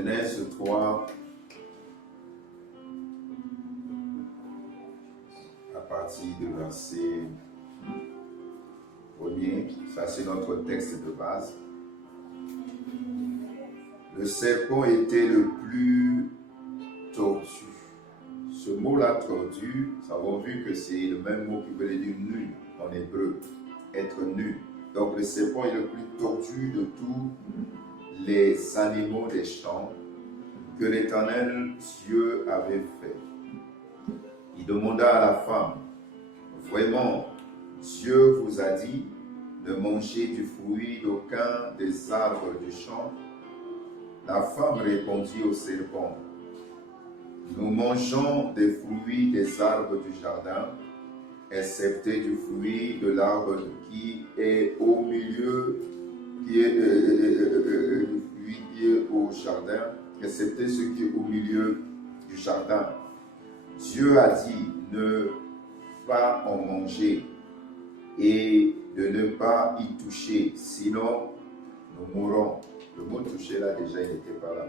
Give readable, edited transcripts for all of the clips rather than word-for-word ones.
Genèse 3, à partir du verset 1er, ça c'est notre texte de base. Le serpent était le plus tordu. Ce mot-là, tordu, nous avons vu que c'est le même mot qui veut dire nu en hébreu, être nu. Donc le serpent est le plus tordu de tous les animaux des champs que l'Éternel Dieu avait fait. Il demanda à la femme, vraiment, Dieu vous a dit de manger du fruit d'aucun des arbres du champ? La femme répondit au serpent, nous mangeons des fruits des arbres du jardin, excepté du fruit de l'arbre qui est au milieu, qui est au jardin, excepté ce qui est au milieu du jardin. Dieu a dit, ne pas en manger et de ne pas y toucher, sinon nous mourrons. Le mot toucher là déjà il n'était pas là.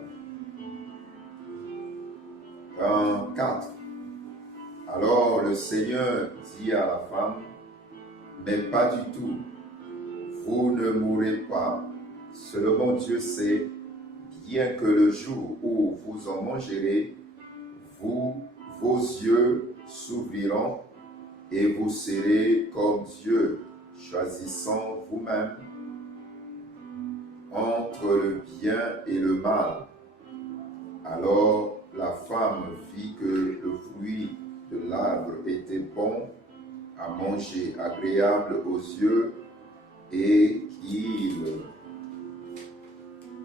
4. Alors le Seigneur dit à la femme, mais pas du tout, vous ne mourrez pas, seulement Dieu sait bien que le jour où vous en mangerez, vos yeux s'ouvriront et vous serez comme Dieu, choisissant vous-même entre le bien et le mal. Alors la femme vit que le fruit de l'arbre était bon à manger, agréable aux yeux et qu'il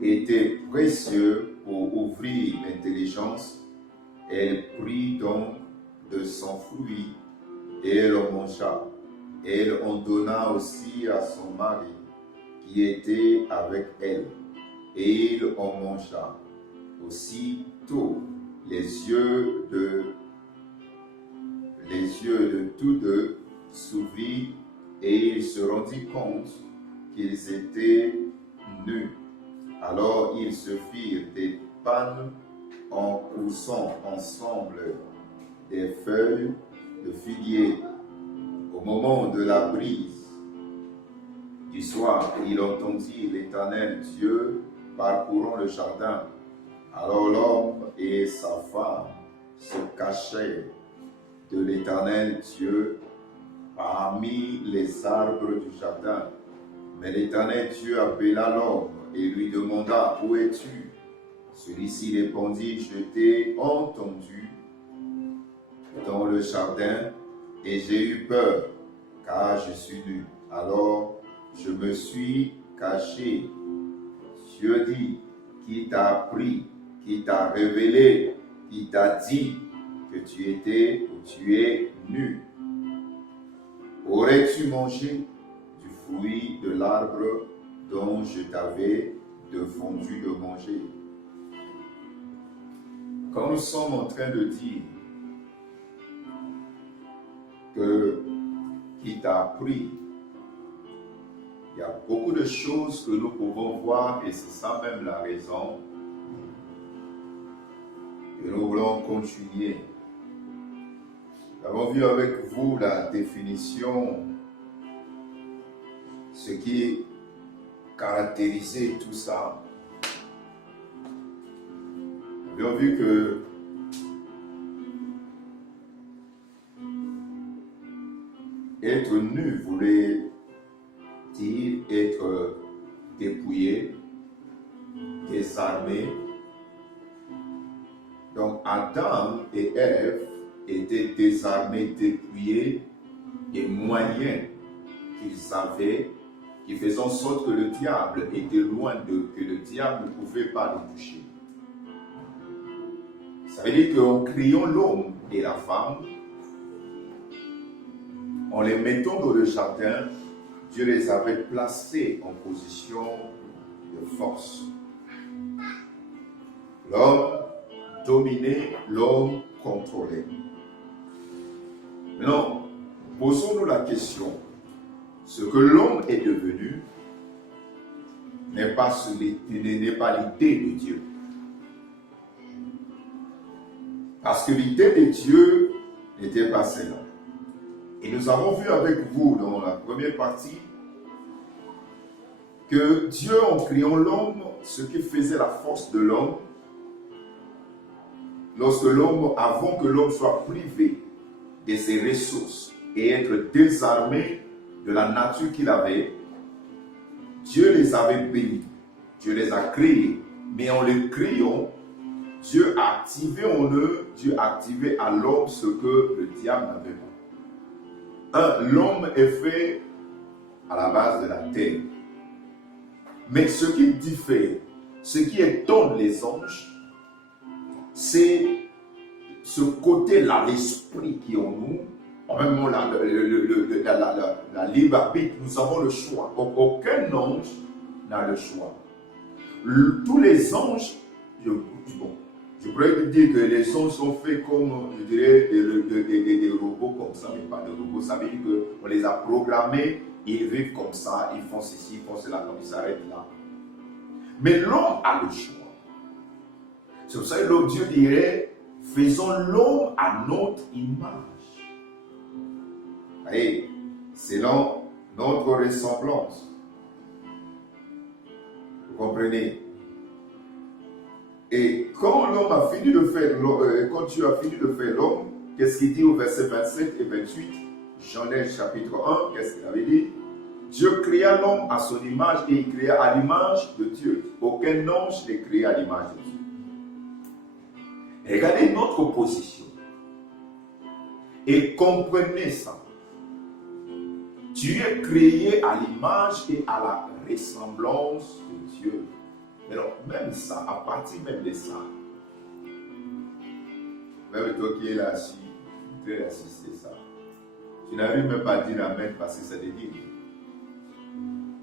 était précieux pour ouvrir l'intelligence. Elle prit donc de son fruit et elle en mangea. Elle en donna aussi à son mari qui était avec elle, et il en mangea. Aussitôt, les yeux de tous deux s'ouvrirent et ils se rendirent compte qu'ils étaient nus. Alors ils se firent des pannes en coursant ensemble des feuilles de figuier. Au moment de la brise du soir, il entendit l'Éternel Dieu parcourant le jardin. Alors l'homme et sa femme se cachèrent de l'Éternel Dieu parmi les arbres du jardin. Mais l'Éternel Dieu appela l'homme et lui demanda, où es-tu? Celui-ci répondit, je t'ai entendu dans le jardin et j'ai eu peur, car je suis nu. Alors je me suis caché. Dieu dit, qui t'a appris, qui t'a révélé, qui t'a dit que tu étais ou tu es nu? Aurais-tu mangé du fruit de l'arbre dont je t'avais défendu de manger? Quand nous sommes en train de dire que qui t'a appris, il y a beaucoup de choses que nous pouvons voir et c'est ça même la raison que nous voulons continuer. Nous avons vu avec vous la définition, ce qui caractérisait tout ça. Nous avons vu que être nu voulait dire être dépouillé, désarmé. Donc Adam et Ève étaient désarmés, dépouillés des moyens qu'ils avaient, qui faisaient en sorte que le diable était loin d'eux, que le diable ne pouvait pas les toucher. Ça veut dire qu'en créant l'homme et la femme, en les mettant dans le jardin, Dieu les avait placés en position de force. L'homme dominait, l'homme contrôlait. Maintenant, posons-nous la question. Ce que l'homme est devenu n'est pas l'idée de Dieu. Parce que l'idée de Dieu n'était pas celle-là. Et nous avons vu avec vous dans la première partie que Dieu, en créant l'homme, ce qui faisait la force de l'homme, lorsque l'homme, avant que l'homme soit privé de ses ressources et être désarmé de la nature qu'il avait, Dieu les avait bénis, Dieu les a créés, mais en les créant, Dieu a activé en eux, Dieu a activé à l'homme ce que le diable n'avait pas. L'homme est fait à la base de la terre. Mais ce qui diffère, ce qui étonne les anges, c'est ce côté-là, l'esprit qui est en nous. En même temps, la libre arbitre, nous avons le choix. Donc, aucun ange n'a le choix. Tous les anges, je pourrais dire que les anges sont faits comme, je dirais, des robots comme ça, mais pas de robots. Ça veut dire qu'on les a programmés, ils vivent comme ça, ils font ceci, ils font cela, comme ils s'arrêtent là. Mais l'homme a le choix. C'est pour ça que Dieu dirait, faisons l'homme à notre image. Et selon notre ressemblance. Vous comprenez? Et quand l'homme a fini de faire quand Dieu a fini de faire l'homme, qu'est-ce qu'il dit au verset 27 et 28? Genèse chapitre 1, qu'est-ce qu'il avait dit? Dieu créa l'homme à son image et il créa à l'image de Dieu. Aucun ange n'est créé à l'image de Dieu. Regardez notre position et comprenez ça. Tu es créé à l'image et à la ressemblance de Dieu. Mais alors, même ça, à partir même de ça, même toi qui es là assis, tu peux assister ça. Tu n'arrives même pas à dire amen parce que ça te dit.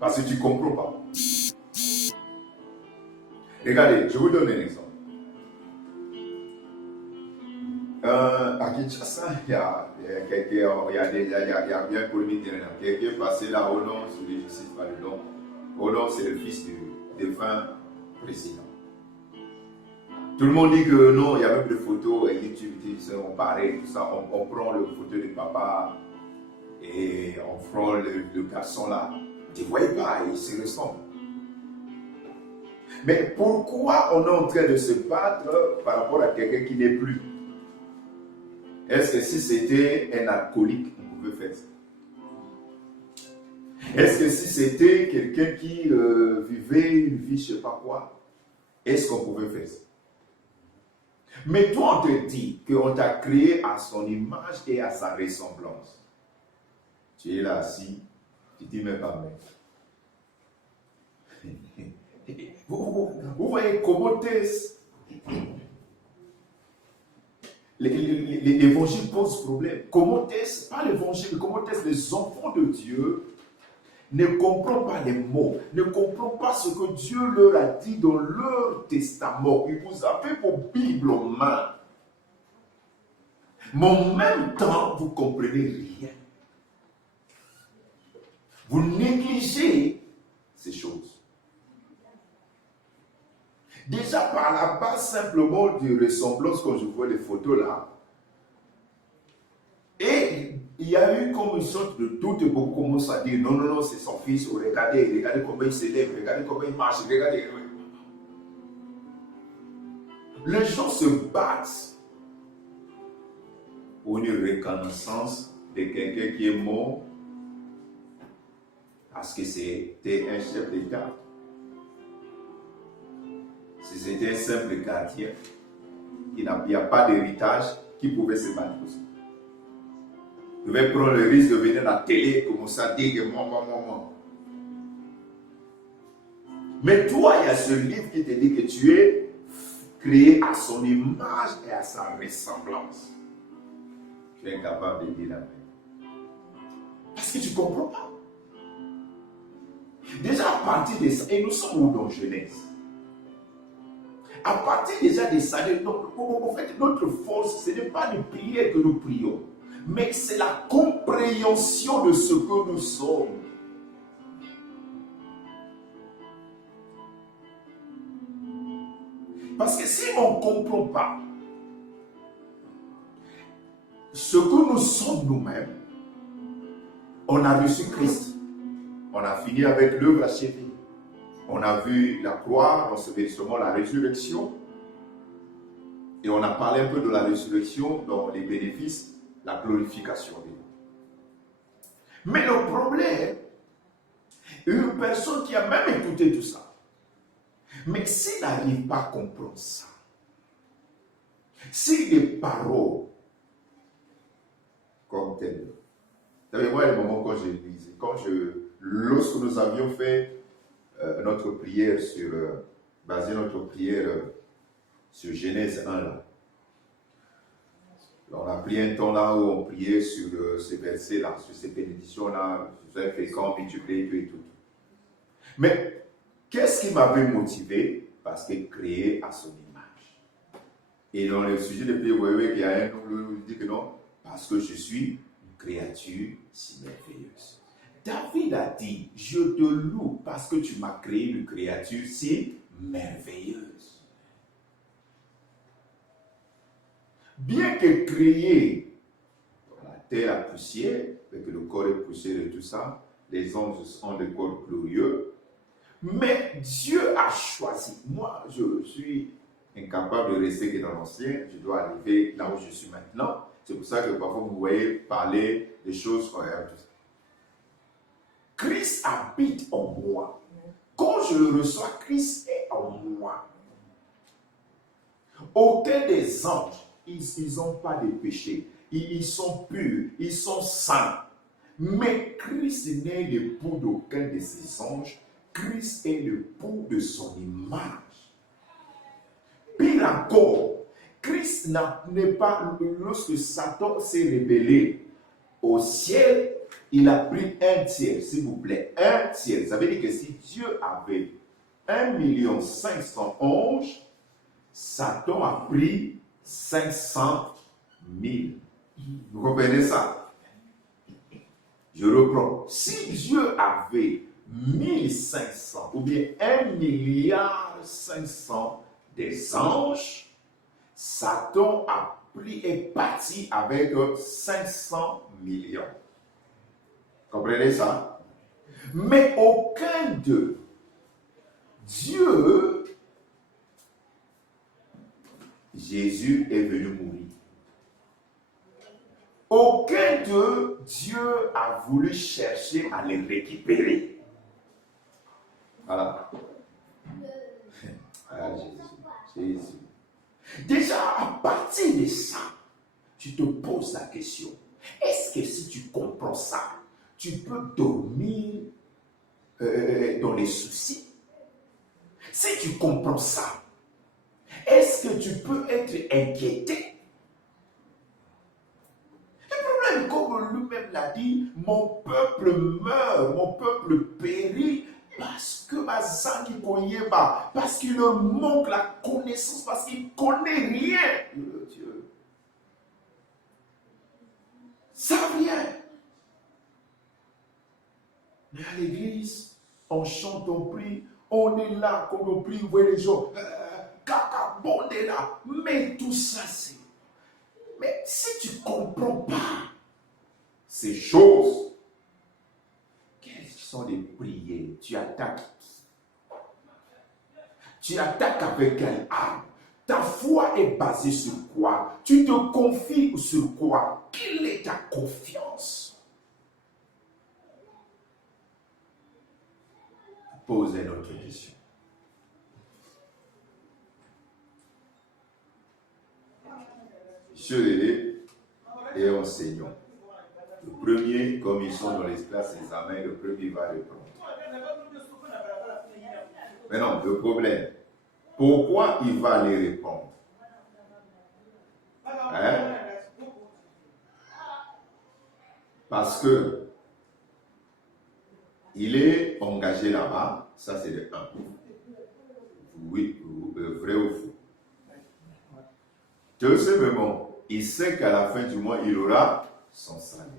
Parce que tu ne comprends pas. Regardez, je vous donne un exemple. À Kinshasa, il y a bien polémique. Quelqu'un est passé là au nom, celui je ne sais pas le nom. Au nom, c'est le fils du défunt président. Tout le monde dit que non, il y a même des photos, et YouTube, on paraît, tout ça. On prend le photo du papa et on prend le garçon là. Tu ne vois pas, il se ressemble. Mais pourquoi on est en train de se battre par rapport à quelqu'un qui n'est plus? Est-ce que si c'était un alcoolique, on pouvait faire ça? Est-ce que si c'était quelqu'un qui vivait une vie, je ne sais pas quoi, est-ce qu'on pouvait faire ça? Mais toi, on te dit qu'on t'a créé à son image et à sa ressemblance. Tu es là assis, tu ne dis même pas mais. Vous voyez comment l'évangile pose problème. Comment est-ce, pas l'évangile, comment est-ce les enfants de Dieu ne comprennent pas les mots, ne comprennent pas ce que Dieu leur a dit dans leur testament. Et vous avez vos Bibles en main. Mais en même temps, vous ne comprenez rien. Vous négligez ces choses. Déjà par la base simplement de ressemblance, quand je vois les photos là, et il y a eu comme une sorte de doute, beaucoup commencent à dire non, c'est son fils, regardez comment il s'élève, regardez comment il marche, regardez. Les gens se battent pour une reconnaissance de quelqu'un qui est mort parce que c'était un chef d'État. Si c'était un simple gardien, il n'y a pas d'héritage, qui pouvait se battre aussi. Il devait prendre le risque de venir à la télé, commencer à dire que moi. Mais toi, il y a ce livre qui te dit que tu es créé à son image et à sa ressemblance. Tu es incapable de dire la paix. Parce que tu ne comprends pas. Déjà à partir de ça, et nous sommes où dans Genèse? À partir déjà de ça, en fait, notre force, ce n'est pas de prier que nous prions, mais c'est la compréhension de ce que nous sommes. Parce que si on ne comprend pas, ce que nous sommes nous-mêmes, on a reçu Christ. On a fini avec l'œuvre achevée. On a vu la croix, on se fait seulement la résurrection. Et on a parlé un peu de la résurrection dans les bénéfices, la glorification de Dieu. Mais le problème, une personne qui a même écouté tout ça, mais s'il n'arrive pas à comprendre ça, si les paroles comme telles, vous savez, moi, les moments quand je lisais, lorsque nous avions fait notre prière basé notre prière sur Genèse 1 là, on a pris un temps là où on priait sur ces versets là, sur ces bénédictions là, vous avez fait quand, multiplié tout et tout. Mais qu'est-ce qui m'avait motivé? Parce qu'il créé à son image. Et dans le sujet de prière, vous voyez qu'il y a un nom qui dit que non, parce que je suis une créature si merveilleuse. David a dit, je te loue parce que tu m'as créé une créature si merveilleuse. Bien que créé dans la terre à poussière, avec le corps est poussière et tout ça, les anges ont des corps glorieux, mais Dieu a choisi. Moi, je suis incapable de rester que dans l'ancien, je dois arriver là où je suis maintenant. C'est pour ça que parfois vous voyez parler des choses tout ça. Christ habite en moi. Quand je le reçois, Christ est en moi. Aucun des anges, ils n'ont pas de péché. Ils sont purs, ils sont saints. Mais Christ n'est l'époux d'aucun de ces anges. Christ est l'époux de son image. Pire encore, Christ n'est pas, lorsque Satan s'est rebellé au ciel, il a pris un tiers, s'il vous plaît, un tiers. Ça veut dire que si Dieu avait 1 500 000 anges, Satan a pris 500 000. Vous comprenez ça? Je reprends. Si Dieu avait 1500 ou bien 1,5 milliard des anges, Satan a pris et parti avec 500 millions. Comprenez ça? Mais aucun d'eux, Dieu, Jésus est venu mourir. Aucun d'eux, Dieu a voulu chercher à les récupérer. Voilà. Ah, Jésus. Déjà, à partir de ça, tu te poses la question. Est-ce que si tu comprends ça, tu peux dormir dans les soucis? Si tu comprends ça, est-ce que tu peux être inquiété? Le problème, comme lui-même l'a dit, mon peuple meurt, mon peuple périt parce que parce qu'il manque la connaissance, parce qu'il ne connaît rien de Dieu. Ça vient. Mais à l'église, on chante, on prie, on est là, quand on prie, vous voyez les gens, caca, bon, on est là. Mais tout ça, c'est. Mais si tu ne comprends pas ces choses, quelles sont les prières? Tu attaques qui? Tu attaques avec quelle arme? Ta foi est basée sur quoi? Tu te confies sur quoi? Quelle est ta confiance? Pose une autre question. Monsieur et enseignant. Le premier, comme ils sont dans les classes examens, le premier va répondre. Mais non, le problème, pourquoi il va les répondre? Hein? Parce que il est engagé là-bas, ça c'est le 1. Oui, vrai ou faux. Deuxièmement, il sait qu'à la fin du mois, il aura son salaire.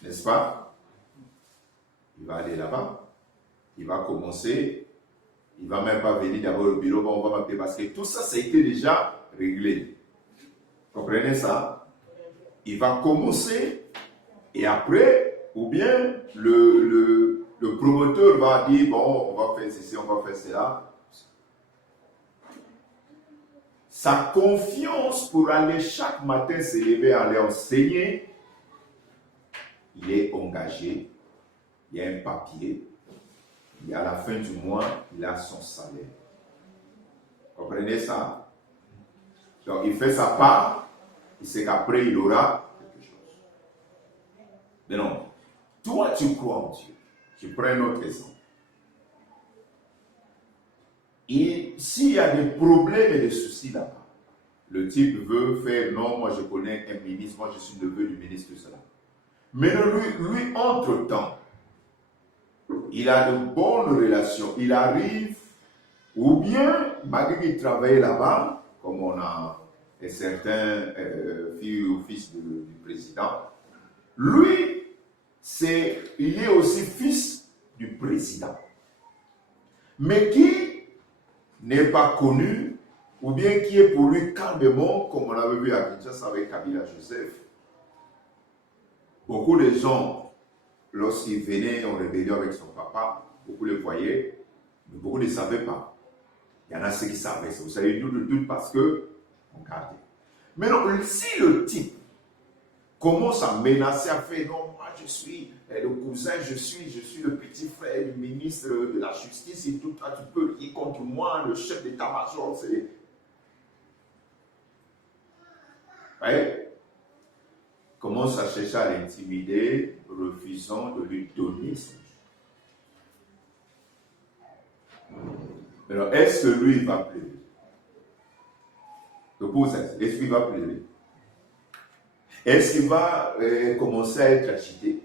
N'est-ce pas? Il va aller là-bas, il va commencer, il ne va même pas venir d'abord au bureau, on va m'appeler parce que tout ça, ça a été déjà réglé. Comprenez ça? il va commencer et après, ou bien le promoteur va dire, bon, on va faire ceci, on va faire cela. Sa confiance pour aller chaque matin se lever, aller enseigner, il est engagé, il y a un papier, et à la fin du mois, il a son salaire. Vous comprenez ça? Donc, il fait sa part, il sait qu'après, il aura quelque chose. Mais non, toi, tu crois en Dieu. Je prends un autre exemple. Et s'il y a des problèmes et des soucis là-bas, le type veut faire, non, moi je connais un ministre, moi je suis neveu du ministre de cela. Mais lui entre-temps, il a de bonnes relations, il arrive, ou bien, malgré qu'il travaille là-bas, comme on a un certain fils du président, lui, il est aussi fils du président. Mais qui n'est pas connu, ou bien qui est pour lui calmement, comme on l'avait vu à Kinshasa avec Kabila Joseph. Beaucoup de gens, lorsqu'ils venaient en rébellion avec son papa, beaucoup le voyaient, mais beaucoup ne savaient pas. Il y en a ceux qui savaient, vous savez, doute parce que on gardait. Mais non, si le type commence à menacer, à faire, non, moi je suis le cousin, je suis le petit frère du ministre de la Justice et tout, toi tu peux lier contre moi, le chef d'état-major, c'est... Ouais. Commence à chercher à l'intimider, refusant de lui donner son jeu. Alors, est-ce que lui va pleurer? Le pose, est-ce qu'il va pleurer? Est-ce qu'il va commencer à être agité?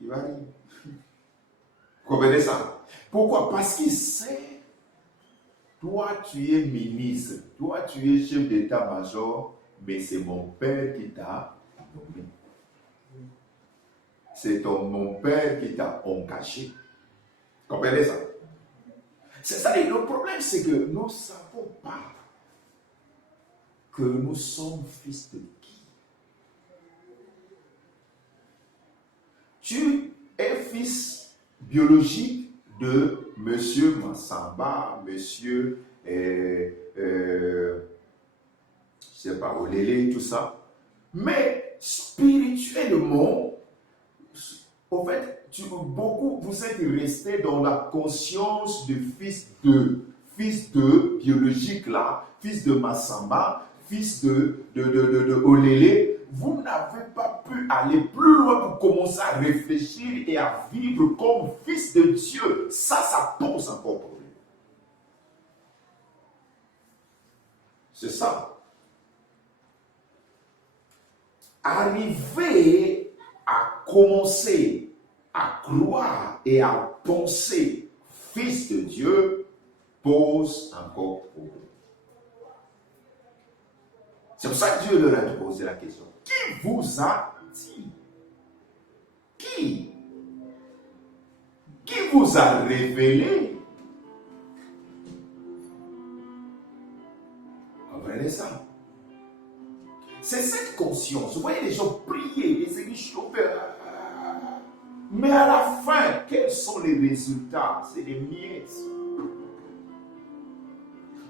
Il va rire. Vous comprenez ça? Pourquoi? Parce qu'il sait, toi tu es ministre, toi tu es chef d'état-major, mais c'est mon père qui t'a nommé. C'est mon père qui t'a engagé. Vous comprenez ça? C'est ça, le problème, c'est que nous ne savons pas que nous sommes fils de qui. Tu es fils biologique de Monsieur Massamba, Monsieur, je ne sais pas, Olélé, tout ça. Mais spirituellement, en fait, beaucoup, vous êtes restés dans la conscience de fils de biologique là, fils de Massamba, fils de Olélé. Vous n'avez pas pu aller plus loin pour commencer à réfléchir et à vivre comme fils de Dieu. Ça pose encore problème. C'est ça. Arriver à commencer à croire et à penser fils de Dieu pose encore problème. C'est pour ça que Dieu leur a posé la question. Qui vous a dit? Qui vous a révélé? Comprenez ça? C'est cette conscience. Vous voyez les gens prier, les églises chauffer. Mais à la fin, quels sont les résultats? C'est des miettes.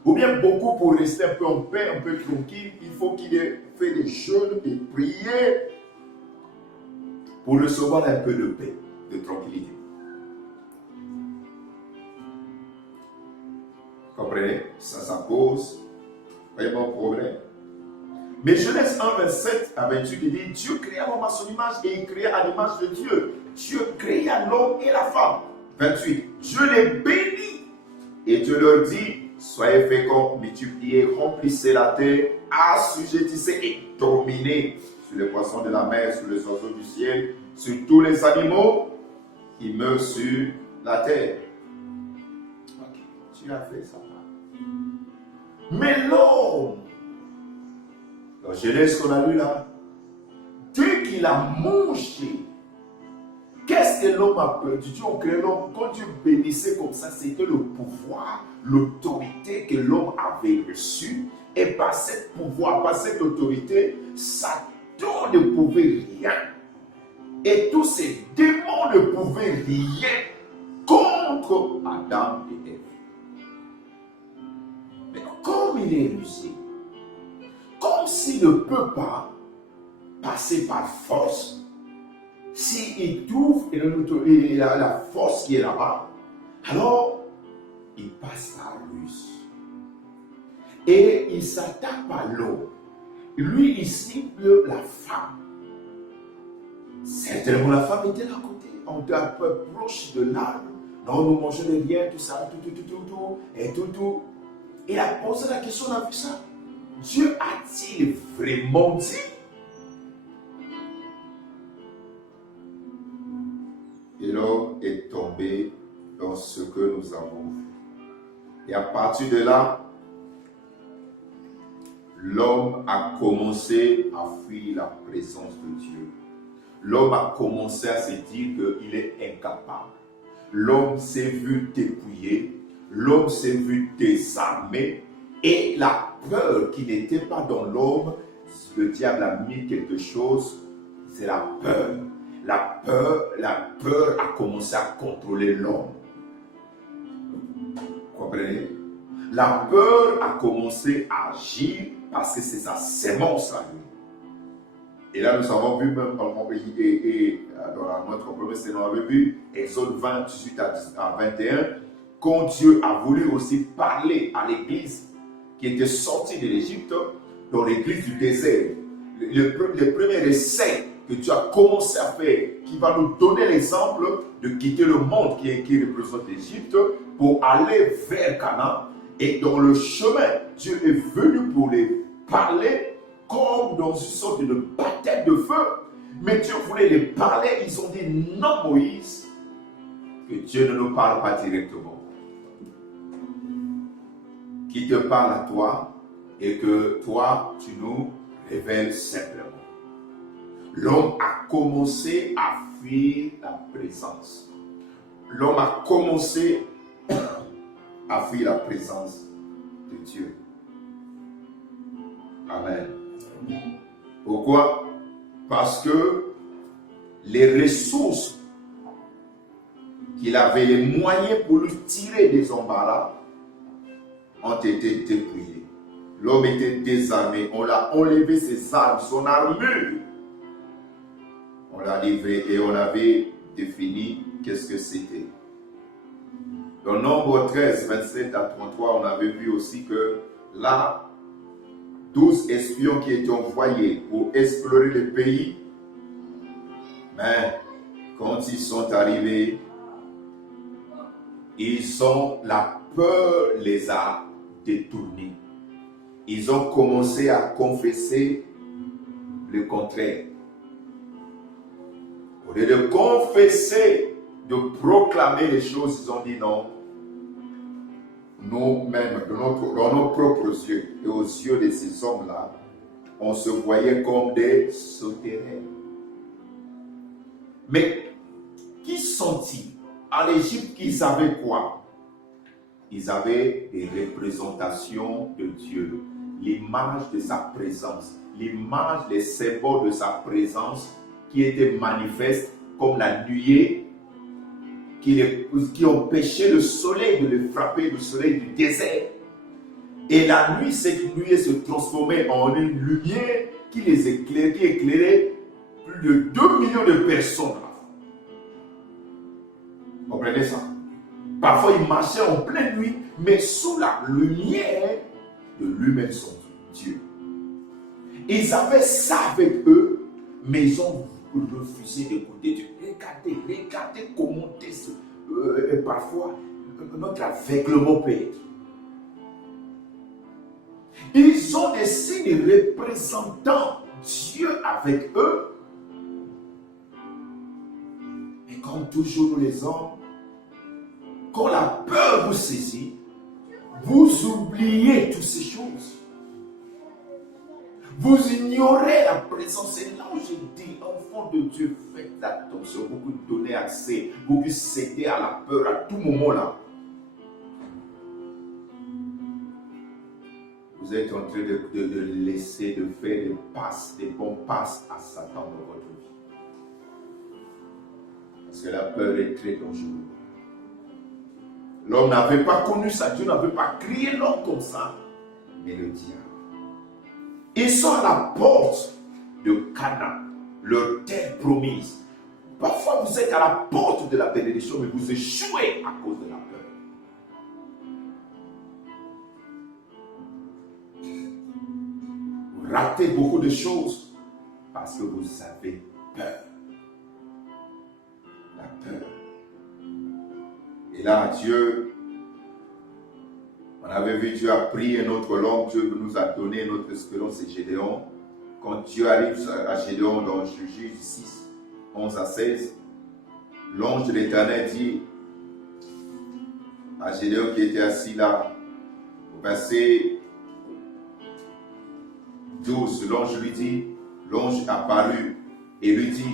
Ou bien beaucoup pour rester un peu en paix, un peu tranquille, il faut qu'il ait fait des jeûnes, des prières pour recevoir un peu de paix, de tranquillité. Comprenez? Ça pose vraiment problème. Mais Genèse 1, 27 à 28, il dit, Dieu créa l'homme à son image et il créa à l'image de Dieu. Dieu créa l'homme et la femme. 28, Dieu les bénit et Dieu leur dit, soyez féconds, multipliez, remplissez la terre, assujettissez et dominez sur les poissons de la mer, sur les oiseaux du ciel, sur tous les animaux qui meurent sur la terre. Ok, tu as fait ça. Mais l'homme, dans Genèse qu'on a lu là, dès qu'il a mangé, qu'est-ce Qu'est-ce que l'homme a peur? Dieu a créé l'homme. Quand Dieu bénissait comme ça, c'était le pouvoir, l'autorité que l'homme avait reçue. Et par ce pouvoir, par cette autorité, Satan ne pouvait rien. Et tous ces démons ne pouvaient rien contre Adam et Ève. Mais comme il est rusé, comme s'il ne peut pas passer par force, s'il trouve la force qui est là-bas, alors il passe par ruse. Et il s'attaque par l'homme. Lui, il cible la femme. Certainement, la femme était à côté. On était un peu proche de l'arbre. Non, nous mangeons rien, tout ça, tout. Il a posé la question, on a vu ça. Dieu a-t-il vraiment dit? Et l'homme est tombé dans ce que nous avons vu. Et à partir de là, l'homme a commencé à fuir la présence de Dieu. L'homme a commencé à se dire qu'il est incapable. L'homme s'est vu dépouillé. L'homme s'est vu désarmé. Et la peur qui n'était pas dans l'homme, le diable a mis quelque chose, c'est la peur. La peur a commencé à contrôler l'homme. Vous comprenez? La peur a commencé à agir parce que c'est sa sémence à lui. Et là, nous avons vu même dans notre premier série, on avait vu Exode 20, 18 à 21, quand Dieu a voulu aussi parler à l'église qui était sortie de l'Égypte, dans l'église du désert. Le premier essai que Dieu a commencé à faire, qui va nous donner l'exemple de quitter le monde qui représente l'Égypte pour aller vers Canaan. Et dans le chemin, Dieu est venu pour les parler comme dans une sorte de baptême de feu. Mais Dieu voulait les parler. Ils ont dit non, Moïse, que Dieu ne nous parle pas directement. Qui te parle à toi et que toi, tu nous révèles simplement. L'homme a commencé à fuir la présence. L'homme a commencé à fuir la présence de Dieu. Amen. Pourquoi? Parce que les ressources qu'il avait, les moyens pour lui tirer des embarras, ont été dépouillés. L'homme était désarmé. On l'a enlevé ses armes, son armure. On l'a livré et on avait défini qu'est-ce que c'était. Dans Nombre 13, 27 à 33, on avait vu aussi que là, 12 espions qui étaient envoyés pour explorer le pays, mais quand ils sont arrivés, la peur les a détournés. Ils ont commencé à confesser le contraire. Au lieu de confesser, de proclamer les choses, ils ont dit non. Nous-mêmes, dans nos propres yeux et aux yeux de ces hommes-là, on se voyait comme des souterrains. Mais qui sont-ils? À l'Égypte, ils avaient quoi? Ils avaient des représentations de Dieu, l'image de sa présence, l'image, les symboles de sa présence qui étaient manifestes comme la nuée qui empêchait le soleil de les frapper, le soleil du désert. Et la nuit, cette nuée se transformait en une lumière qui les éclairait, qui éclairait plus de 2 millions de personnes. Vous comprenez ça? Parfois, ils marchaient en pleine nuit, mais sous la lumière de lui-même son Dieu. Ils avaient ça avec eux, mais ils ont refusé d'écouter Dieu. Regardez comment parfois notre aveuglement peut être. Ils ont des signes représentant Dieu avec eux. Mais comme toujours nous les hommes, quand la peur vous saisit, vous oubliez toutes ces choses. Vous ignorez la présence. C'est là où j'ai dit, enfant enfants de Dieu, faites attention, vous donnez accès, vous cédez à la peur à tout moment là. Vous êtes en train de laisser, de faire des bons passes à Satan dans votre vie. Parce que la peur est très dangereuse. L'homme n'avait pas connu ça, Dieu n'avait pas créé l'homme comme ça, mais le diable. Ils sont à la porte de Canaan, leur terre promise. Parfois vous êtes à la porte de la bénédiction, mais vous échouez à cause de la peur. Vous ratez beaucoup de choses parce que vous avez peur. La peur. Et là, Dieu, on avait vu, Dieu a pris un autre homme, Dieu nous a donné notre espérance, c'est Gédéon. Quand Dieu arrive à Gédéon dans Juge 6, 11 à 16, l'ange de l'Éternel dit à Gédéon qui était assis là, au verset 12, l'ange apparut et lui dit,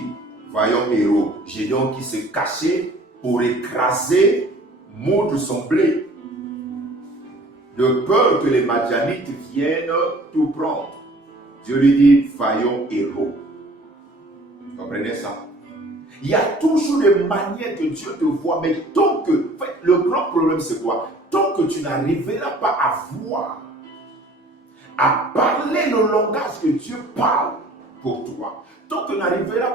voyons héros, Gédéon qui se cachait pour écraser, moudre son blé, de peur que les Madianites viennent tout prendre. Dieu lui dit, vaillant héros. Vous comprenez ça? Il y a toujours des manières que Dieu te voit, mais tant que, le grand problème c'est quoi? Tant que tu n'arriveras pas à voir, à parler le langage que Dieu parle pour toi, tant que tu n'arriveras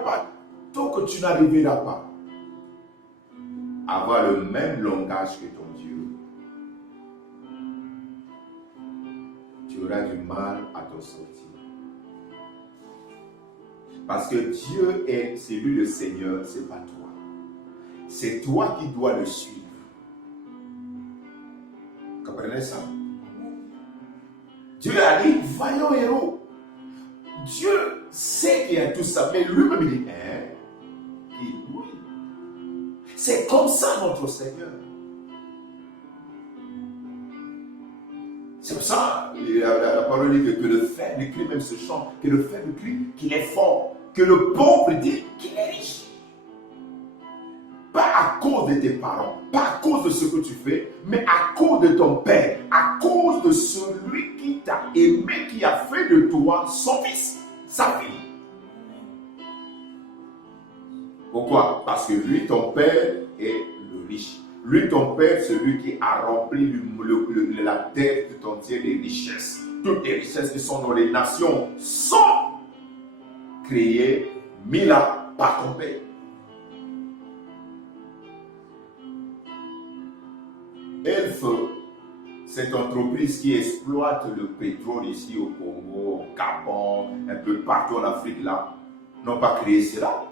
pas à avoir le même langage que ton Dieu, tu auras du mal à t'en sortir. Parce que Dieu c'est lui le Seigneur, c'est pas toi. C'est toi qui dois le suivre. Vous comprenez ça? Dieu a dit, voyons héros. Dieu sait qu'il y a tout ça, mais lui-même il dit, oui. C'est comme ça notre Seigneur. C'est pour ça, la parole dit que le faible crie même se chante, que le faible crie qu'il est fort, que le pauvre dit qu'il est riche. Pas à cause de tes parents, pas à cause de ce que tu fais, mais à cause de ton Père, à cause de celui qui t'a aimé, qui a fait de toi son fils, sa fille. Pourquoi? Parce que lui, ton Père, est le riche. Lui, ton Père, celui qui a rempli la terre tout entière des richesses. Toutes les richesses qui sont dans les nations sont créées, mises là par ton Père. Elf, cette entreprise qui exploite le pétrole ici au Congo, au Gabon, un peu partout en Afrique là, n'ont pas créé cela.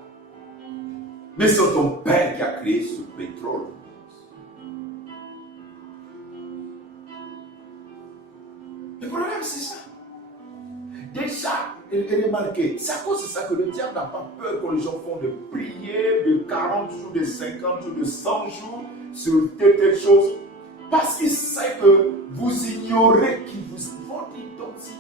Mais c'est ton Père qui a créé ce pétrole. Le problème, c'est ça. Déjà, remarquez, c'est à cause de ça que le diable n'a pas peur quand les gens font de prières de 40 jours, de 50 jours, de 100 jours sur telle chose. Parce qu'il sait que vous ignorez votre identité.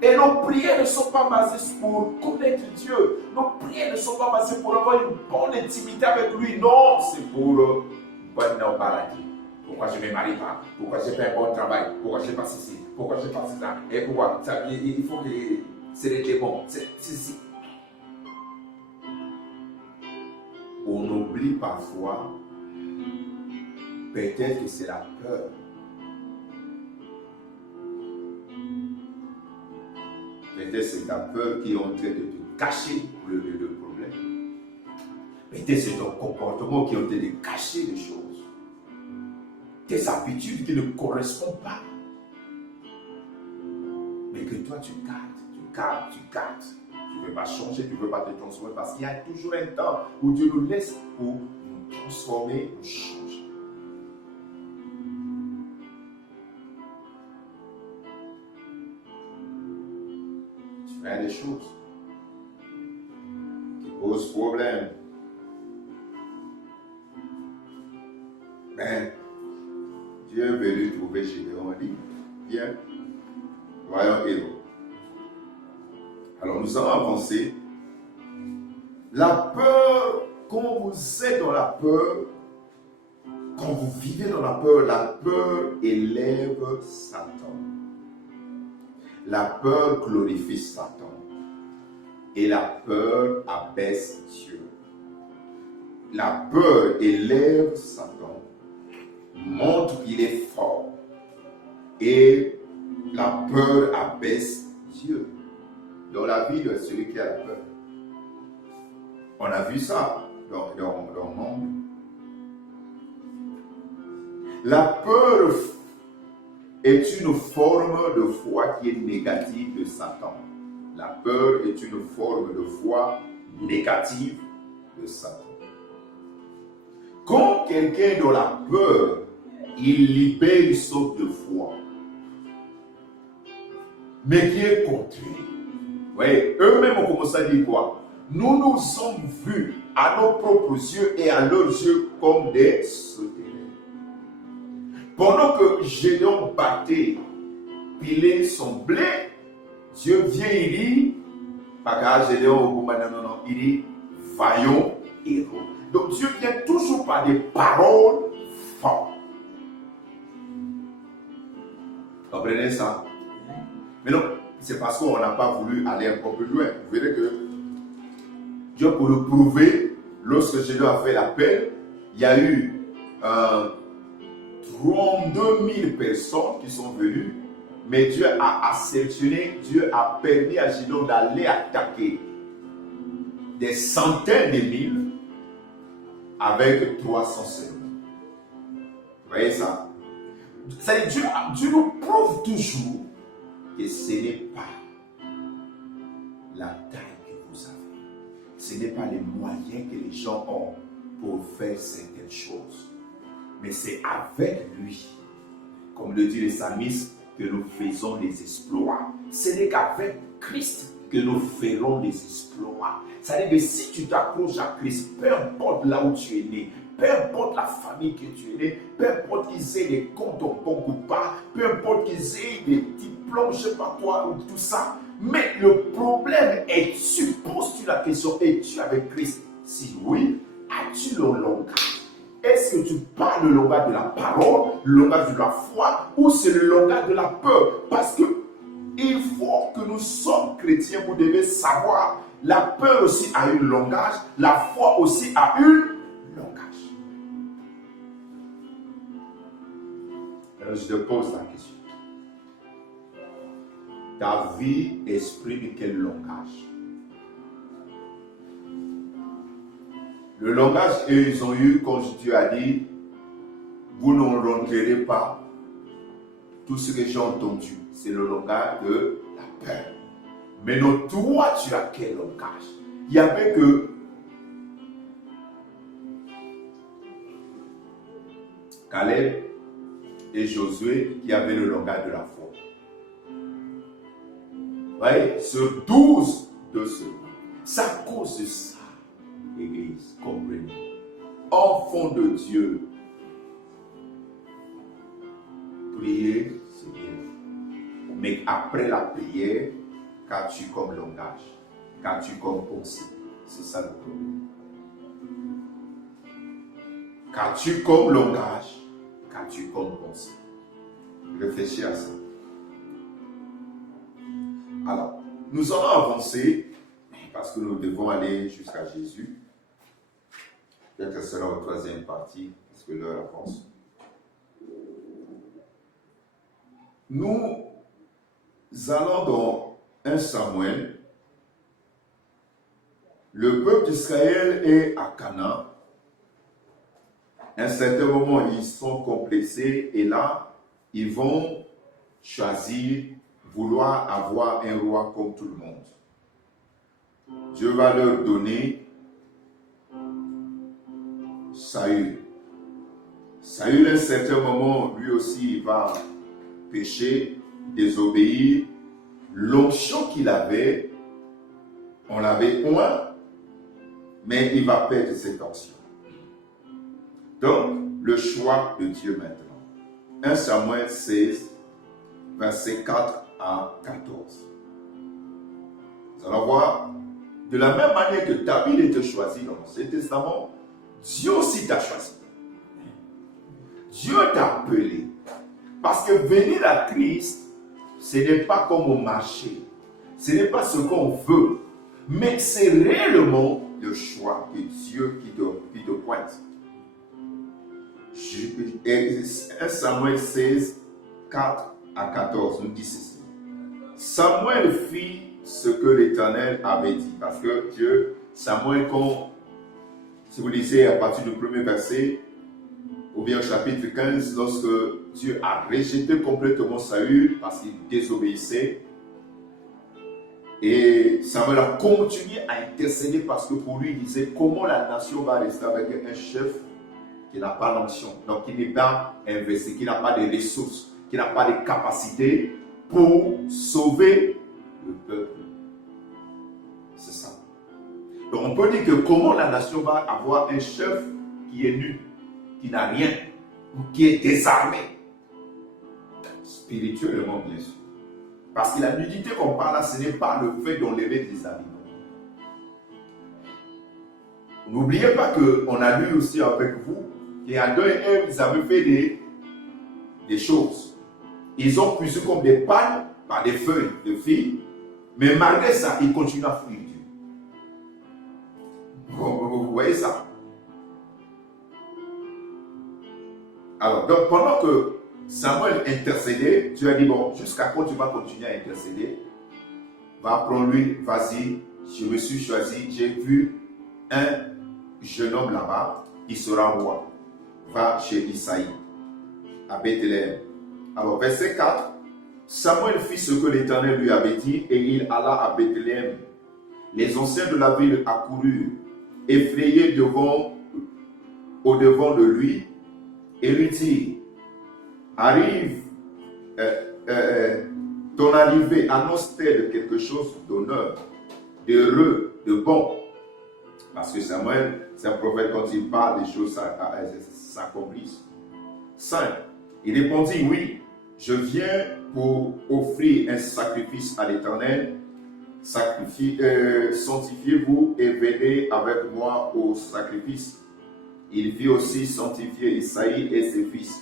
Et nos prières ne sont pas basées pour connaître Dieu. Nos prières ne sont pas basées pour avoir une bonne intimité avec lui. Non, c'est pour bonne paradis. Pourquoi je ne me marie pas? Pourquoi je fais un bon travail? Pourquoi je passe ici? Pourquoi je passe ça? Et pourquoi? Il faut que c'est les démons. C'est. On oublie parfois, peut-être que c'est la peur. Peut-être c'est ta peur qui est en train de te cacher le problème. Peut-être c'est ton comportement qui est en train de cacher les choses. Tes habitudes qui ne correspondent pas. Mais que toi tu gardes. Tu ne veux pas changer, tu ne veux pas te transformer parce qu'il y a toujours un temps où Dieu nous laisse pour nous transformer, nous changer. Tu fais des choses qui posent problème. Mais Dieu est venu trouver Gédéon et dit, viens, voyons héros. Alors nous allons avancer La peur, quand vous êtes dans la peur, quand vous vivez dans la peur élève Satan. La peur glorifie Satan. Et la peur abaisse Dieu. La peur élève Satan, montre qu'il est fort. Et la peur abaisse Dieu. Dans la vie de celui qui a la peur. On a vu ça dans le monde. La peur est une forme de foi qui est négative de Satan. La peur est une forme de foi négative de Satan. Quand quelqu'un est dans la peur, il libère une sorte de foi, mais qui est contraire. Vous voyez, eux-mêmes ont commencé à dire quoi? Nous nous sommes vus à nos propres yeux et à leurs yeux comme des sauterelles. Pendant que Gédéon battait, pilait son blé, Dieu vient, il dit, pas Gédéon, non, il dit, vaillant héros. Donc Dieu vient toujours par des paroles fortes. Vous comprenez ça? Mais non, c'est parce qu'on n'a pas voulu aller un peu plus loin. Vous verrez que Dieu, pour le prouver, lorsque Gédéon a fait l'appel, il y a eu 32 000 personnes qui sont venues, mais Dieu a sélectionné, Dieu a permis à Gédéon d'aller attaquer des centaines de mille avec 300 seulement. Vous voyez ça? Dieu nous prouve toujours que ce n'est pas la taille que vous avez. Ce n'est pas les moyens que les gens ont pour faire certaines choses. Mais c'est avec lui, comme le dit le psalmiste, que nous faisons des exploits. Ce n'est qu'avec Christ que nous ferons des exploits. C'est-à-dire que si tu t'accroches à Christ, peu importe là où tu es né, peu importe la famille que tu es né, peu importe qu'ils aient des comptes en banque ou pas, peu importe qu'ils aient des diplômes, je ne sais pas quoi, ou tout ça. Mais le problème est, tu poses-tu la question, es-tu avec Christ? Si oui, as-tu le langage? Est-ce que tu parles le langage de la parole, le langage de la foi, ou c'est le langage de la peur? Parce que il faut que nous sommes chrétiens, vous devez savoir, la peur aussi a un langage, la foi aussi a un langage. Alors je te pose la question. Ta vie exprime quel langage? Le langage, ils ont eu, quand Dieu a dit, vous ne rentrerez pas. Tout ce que j'ai entendu, c'est le langage de la peur. Mais non, toi, tu as quel langage? Il n'y avait que Caleb et Josué qui avaient le langage de la foi. Vous voyez, sur 12 de ceux. C'est à cause de ça, l'Église, comprenez. Enfant de Dieu, prier, c'est bien. Mais après la prière, qu'as-tu comme langage? Qu'as-tu comme pensée? C'est ça le problème. Qu'as-tu comme langage? Qu'as-tu comme pensée? Réfléchis à ça. Alors, nous allons avancer parce que nous devons aller jusqu'à Jésus. Peut-être que ce sera la troisième partie parce que l'heure avance. Nous allons dans 1 Samuel. Le peuple d'Israël est à Canaan. À un certain moment, ils sont complexés et là, ils vont choisir, vouloir avoir un roi comme tout le monde. Dieu va leur donner Saül. Saül, à un certain moment, lui aussi, il va pécher, désobéir. L'onction qu'il avait, on l'avait oint, mais il va perdre cette onction. Donc, le choix de Dieu maintenant. 1 Samuel 16, versets 4 à 14. Nous allons voir de la même manière que David était choisi dans l'Ancien Testament, Dieu aussi t'a choisi. Dieu t'a appelé. Parce que venir à Christ, ce n'est pas comme au marché. Ce n'est pas ce qu'on veut. Mais c'est réellement le choix de Dieu qui te pointe. 1 Samuel 16, 4 à 14 nous dit ceci. Samuel fit ce que l'Éternel avait dit. Parce que Samuel, si vous lisez à partir du premier verset, ou bien au chapitre 15, lorsque Dieu a rejeté complètement Saül parce qu'il désobéissait, et Samuel a continué à intercéder parce que pour lui, il disait comment la nation va rester avec un chef qui n'a pas l'onction, donc qui n'est pas investi, qui n'a pas de ressources, qui n'a pas de capacité pour sauver le peuple. C'est ça. Donc on peut dire que comment la nation va avoir un chef qui est nu, qui n'a rien, ou qui est désarmé, spirituellement bien sûr. Parce que la nudité qu'on parle là, ce n'est pas le fait d'enlever des habits. N'oubliez pas qu'on a lu aussi avec vous qu'il y a 2 et 1, ils avaient fait des choses. Ils ont puisé comme des palmes par des feuilles de filles, mais malgré ça, ils continuent à fuir Dieu. Vous voyez ça? Alors, donc pendant que Samuel intercédait, Dieu a dit, bon, jusqu'à quand tu vas continuer à intercéder? Va prendre lui, vas-y, je me suis choisi, j'ai vu un jeune homme là-bas, il sera roi. Va chez Isaïe, à Bethléem. Alors, verset 4, Samuel fit ce que l'Éternel lui avait dit et il alla à Bethléem. Les anciens de la ville accoururent, effrayés au-devant de lui, et lui dirent, arrive, ton arrivée annonce-t-elle quelque chose d'honneur, d'heureux, de bon? Parce que Samuel, c'est un prophète, quand il parle, les choses s'accomplissent. 5. Il répondit, oui, je viens pour offrir un sacrifice à l'Éternel. Sanctifiez-vous et venez avec moi au sacrifice. Il vit aussi sanctifier Isaïe et ses fils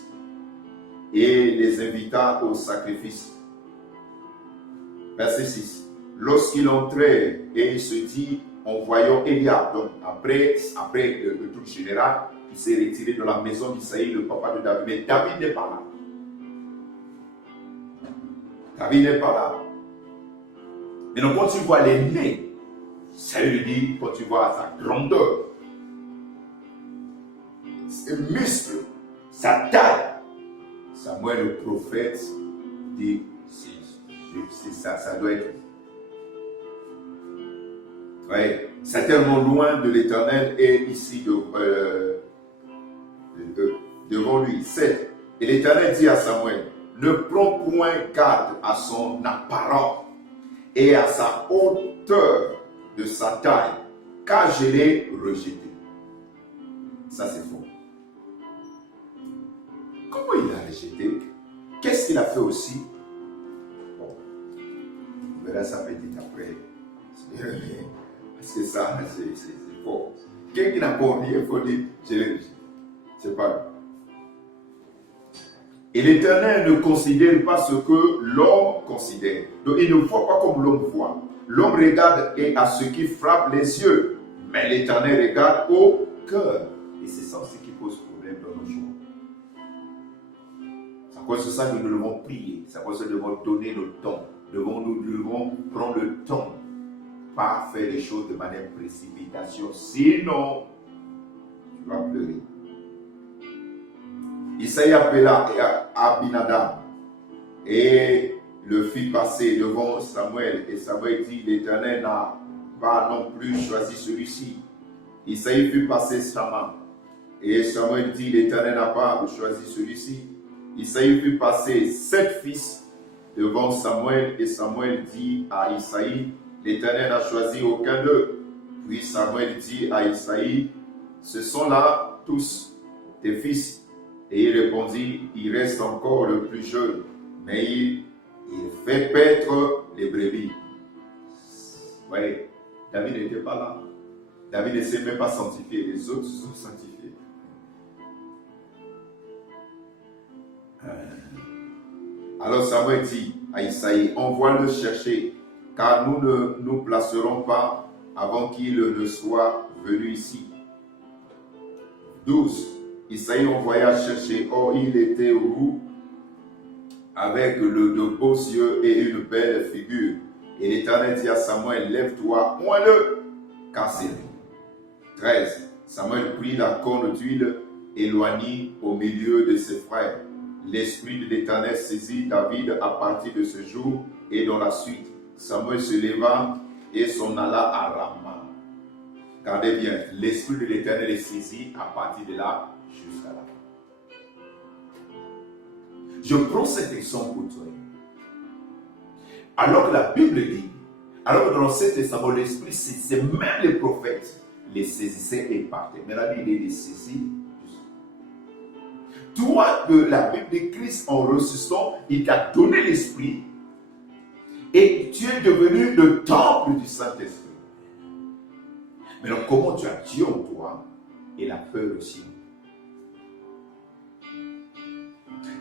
et les invita au sacrifice. Verset 6. Lorsqu'il entrait et il se dit, en voyant Eliab, donc après le truc général, il s'est retiré de la maison d'Isaïe, le papa de David. Mais David n'est pas là. David n'est pas là. Mais donc quand tu vois l'aîné, ça lui dit, quand tu vois sa grandeur, ses muscles, sa taille, Samuel le prophète dit, c'est ça, ça doit être. Ouais, c'est tellement loin de l'Éternel et ici devant lui. 7. Et l'Éternel dit à Samuel, ne prends point garde à son apparence et à sa hauteur de sa taille, car je l'ai rejeté. Ça c'est faux. Comment il a rejeté? Qu'est-ce qu'il a fait aussi? Bon, on verra ça petit après. Parce que ça, c'est faux. Quelqu'un qui n'a pas oublié, il faut dire, je l'ai rejeté. C'est pas lui. Et l'Éternel ne considère pas ce que l'homme considère. Donc il ne voit pas comme l'homme voit. L'homme regarde et à ce qui frappe les yeux. Mais l'Éternel regarde au cœur. Et c'est ça aussi qui pose problème dans nos jours. C'est à cause de ça que nous devons prier. C'est à cause de ça que nous devons donner le temps. Nous devons prendre le temps. Pas faire les choses de manière précipitation. Sinon, tu vas pleurer. Isaïe appela Abinadab et le fit passer devant Samuel. Et Samuel dit, l'Éternel n'a pas non plus choisi celui-ci. Isaïe fit passer Sama. Et Samuel dit, l'Éternel n'a pas choisi celui-ci. Isaïe fit passer 7 fils devant Samuel. Et Samuel dit à Isaïe, l'Éternel n'a choisi aucun d'eux. Puis Samuel dit à Isaïe, ce sont là tous tes fils. Et il répondit, il reste encore le plus jeune, mais il fait paître les brebis. Oui, David n'était pas là. David ne s'est même pas sanctifié, les autres se sont sanctifiés. Alors Samuel dit à Isaïe, envoie-le chercher, car nous ne nous placerons pas avant qu'il ne soit venu ici. 12. Isaïe envoya chercher, or il était roux, avec de beaux yeux et une belle figure. Et l'Éternel dit à Samuel, lève-toi, oins-le, car c'est lui. 13. Samuel prit la corne d'huile, éloignit au milieu de ses frères. L'Esprit de l'Éternel saisit David à partir de ce jour et dans la suite. Samuel se leva et s'en alla à Rama. Regardez bien, l'Esprit de l'Éternel est saisi à partir de là jusqu'à la fin. Je prends cet exemple pour toi. Alors que la Bible dit, alors que dans l'Ancien Testament, l'Esprit saisissait, même les prophètes les saisissaient et partaient. Mais la Bible les saisit. Toi, de la Bible de Christ en ressuscitant, il t'a donné l'Esprit et tu es devenu le temple du Saint-Esprit. Mais donc, comment tu as Dieu en toi et la peur aussi.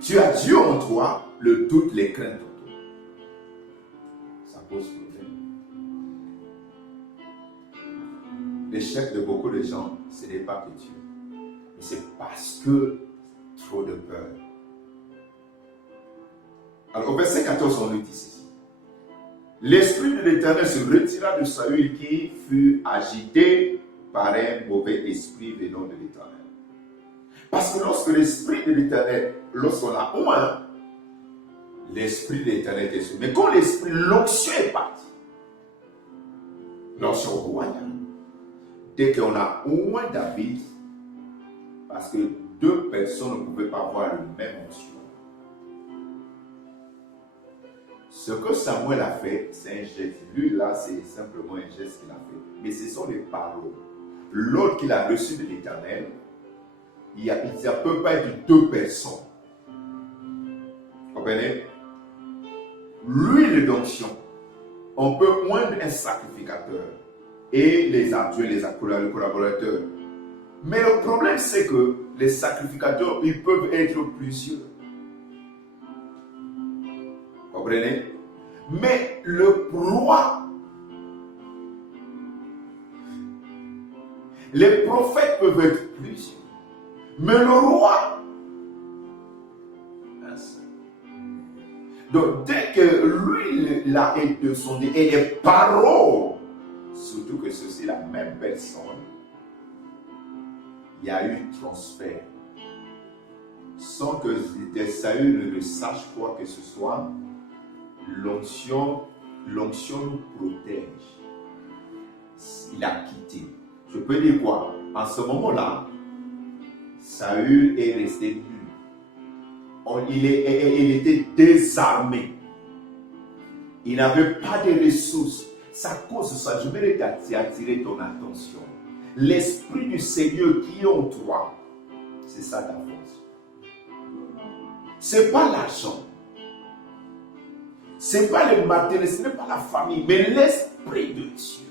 Tu as Dieu en toi, le doute, les craintes en toi. Ça pose problème. L'échec de beaucoup de gens, ce n'est pas que Dieu. Mais c'est parce que trop de peur. Alors au verset 14, on nous dit ceci. L'Esprit de l'Éternel se retira de Saül qui fut agité par un mauvais esprit venant de l'Éternel. Parce que lorsque l'Esprit de l'Éternel, lorsqu'on a oint, l'Esprit de l'Éternel est sur. Mais quand l'Esprit, l'onction est partie, l'onction royale, dès qu'on a oint David, parce que deux personnes ne pouvaient pas avoir le même onction. Ce que Samuel a fait, c'est un geste. Lui, là, c'est simplement un geste qu'il a fait. Mais ce sont les paroles. L'ordre qu'il a reçu de l'Éternel, il ne peut pas être deux personnes. Vous comprenez? L'huile d'onction, on peut oindre un sacrificateur et les adjoints, les collaborateurs. Mais le problème, c'est que les sacrificateurs, ils peuvent être plusieurs. Vous comprenez? Mais le roi, les prophètes peuvent être plusieurs. Mais le roi, un seul. Donc, dès que lui, là, est de son nez, et les paroles, surtout que c'est la même personne, il y a eu transfert. Sans que Saül ne sache quoi que ce soit, l'onction nous protège. Il a quitté. Je peux dire quoi? En ce moment-là, Saül est resté nu. Il était désarmé. Il n'avait pas de ressources. C'est à cause de ça, je vais attirer ton attention. L'Esprit du Seigneur qui est en toi, c'est ça ta force. Ce n'est pas l'argent. Ce n'est pas le matériel, ce n'est pas la famille, mais l'Esprit de Dieu.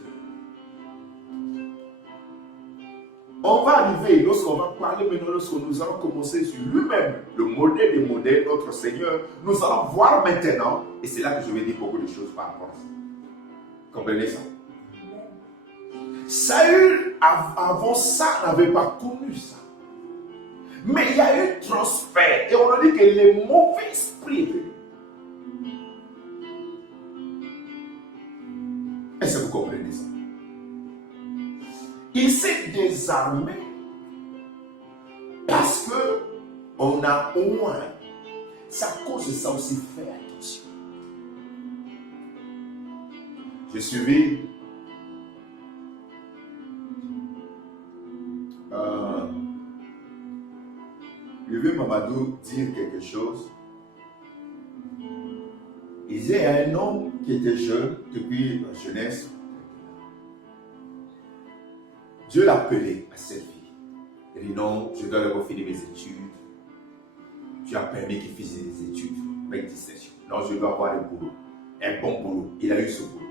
On va arriver, lorsqu'on va parler maintenant, lorsque nous allons commencer sur lui-même, le modèle des modèles, notre Seigneur, nous allons voir maintenant, et c'est là que je vais dire beaucoup de choses par rapport à ça. Comprenez ça? Saül, avant ça, n'avait pas connu ça. Mais il y a eu transfert, et on a dit que les mauvais esprits. Est-ce que vous comprenez ça? Il s'est désarmé parce que on a au moins, c'est à cause de ça aussi, fait attention. Je suivis je vais Mamadou dire quelque chose. Il disait, il y a un homme qui était jeune depuis la jeunesse. Dieu l'a appelé à cette vie. Il dit non, je dois d'abord finir mes études. Dieu a permis qu'il fasse des études avec distinction. Non, je dois avoir un boulot, un bon boulot. Il a eu ce boulot.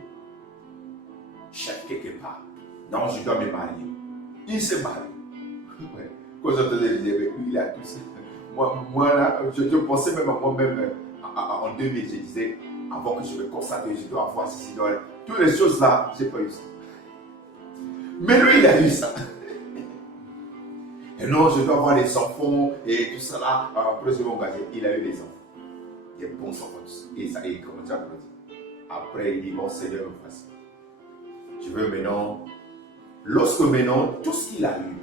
chef quelque part. Non, je dois me marier. Il se marie. Ouais. Quand j'entendais, je disais, mais lui, il a tout ça. Moi là, je pensais même à moi-même en 2000, je disais, avant que je me consacre, je dois avoir ceci, toutes les choses là, je n'ai pas eu ça. Mais lui, il a eu ça. Et non, je dois avoir des enfants et tout ça là. Après, je vais m'engager. Il a eu des enfants. Des bons enfants. Et ça, il commence à applaudir. Après, il dit, bon Seigneur, me voici. Je veux maintenant, lorsque maintenant, tout ce qu'il a eu,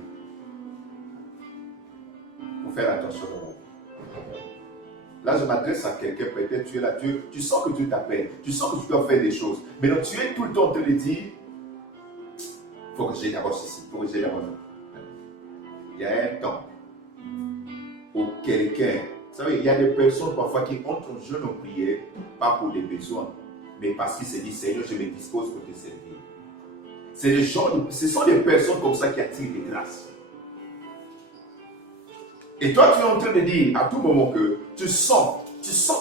il faut faire attention. Là, je m'adresse à quelqu'un, peut-être tu es là, tu sens que Dieu t'appelle, tu sens que tu dois faire des choses. Maintenant, tu es tout le temps en train de dire, il faut que j'aille d'abord ceci, il faut que j'aille d'abord ça. Il y a un temps où quelqu'un, vous savez, il y a des personnes parfois qui entrent en jeûne en prière, pas pour des besoins, mais parce qu'ils se disent, Seigneur, je me dispose pour te servir. Ce sont des personnes comme ça qui attirent les grâces. Et toi, tu es en train de dire à tout moment que tu sens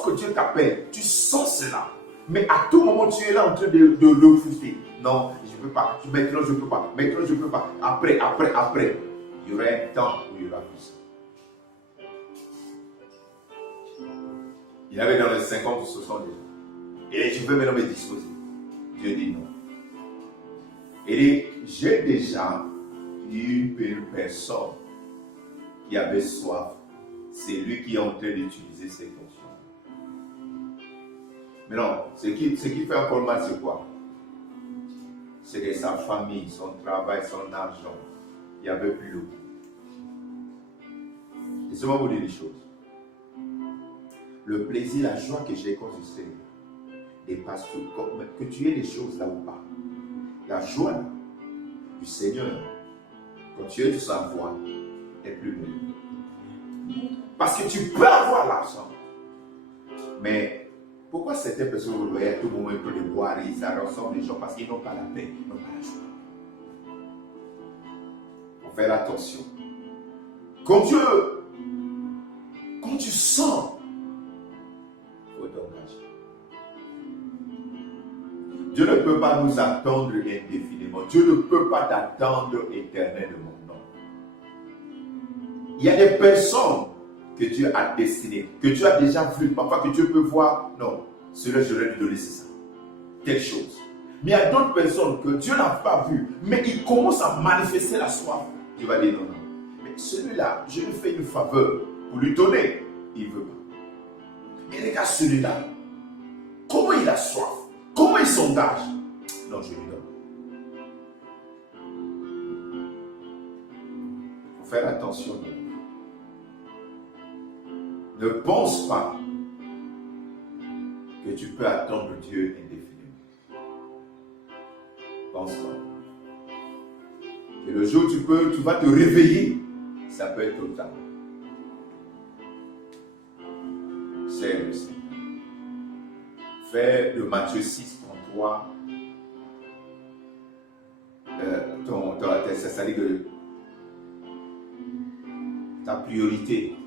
que Dieu t'appelle, tu sens cela. Mais à tout moment, tu es là en train de refuser. Non, je ne peux pas. Maintenant, je ne peux pas. Maintenant, je ne peux pas. Après. Il y aura un temps où il y aura plus ça. Il avait dans les 50 ou 60 déjà. Et je veux maintenant me disposer. Dieu dit non. Il dit, j'ai déjà eu une personne qui avait soif. C'est lui qui est en train d'utiliser ses fonctions. Mais non, ce qui fait encore mal, c'est quoi? C'est que sa famille, son travail, son argent, il n'y avait plus l'eau. Laissez-moi vous dire des choses. Le plaisir, la joie que j'ai quand je sais dépasse tout. Que tu aies des choses là ou pas. La joie du Seigneur, quand tu es de sa voix, est plus belle. Parce que tu peux avoir l'argent. Mais pourquoi certaines personnes vous voyez à tout moment un peu de boire et ça ressemble les gens parce qu'ils n'ont pas la paix, ils n'ont pas la joie. Il faut faire attention. Quand tu sens, il faut t'engager. Dieu ne peut pas nous attendre indéfiniment. Dieu ne peut pas t'attendre éternellement. Non. Il y a des personnes que Dieu a destinées, que Dieu a déjà vues, parfois que Dieu peut voir. Non, cela je vais lui donner, c'est ça. Telle chose. Mais il y a d'autres personnes que Dieu n'a pas vues, mais il commence à manifester la soif. Dieu va dire non. Mais celui-là, je lui fais une faveur pour lui donner. Il ne veut pas. Et regarde celui-là. Comment il a soif? Comment il s'engage? Non, je lui donne. Il faut faire attention. Ne pense pas que tu peux attendre Dieu indéfiniment. Pense pas. Et le jour où tu vas te réveiller, ça peut être total. C'est le Seigneur. Fais de Matthieu 6, 33, c'est-à-dire que ta priorité.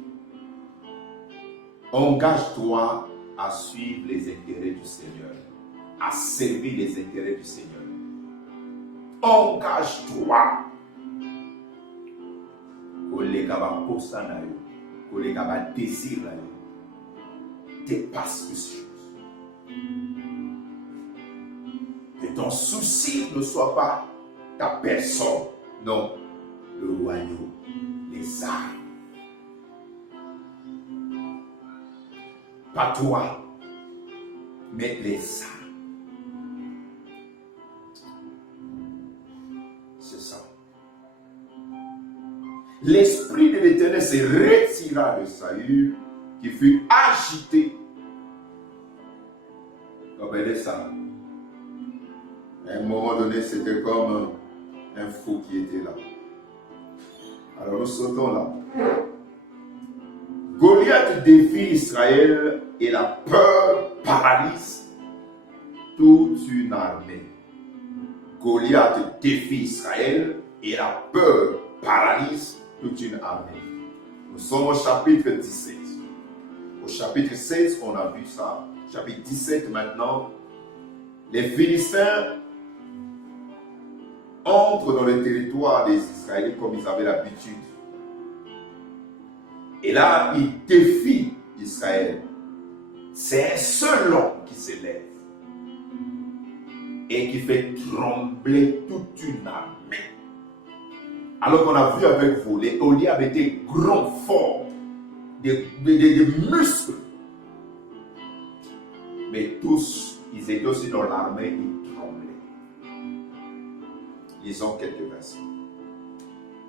Engage-toi à suivre les intérêts du Seigneur, à servir les intérêts du Seigneur. Engage-toi. Dépasse ces choses. Que ton souci ne soit pas ta personne, non, le royaume, les armes. Pas toi, mais les armes. C'est ça. L'esprit de l'Éternel se retira de Saül, qui fut agité. Comprenez ça. À un moment donné, c'était comme un fou qui était là. Alors nous sautons là. Goliath défie Israël et la peur paralyse toute une armée. Goliath défie Israël et la peur paralyse toute une armée. Nous sommes au chapitre 17. Au chapitre 16, on a vu ça. Chapitre 17 maintenant. Les Philistins entrent dans le territoire des Israélites comme ils avaient l'habitude. Et là, ils défient Israël. C'est un seul homme qui s'élève et qui fait trembler toute une armée. Alors qu'on a vu avec vous, les Goliaths étaient grands, forts, des muscles. Mais tous, ils étaient aussi dans l'armée, ils tremblaient. Lisons quelques versets.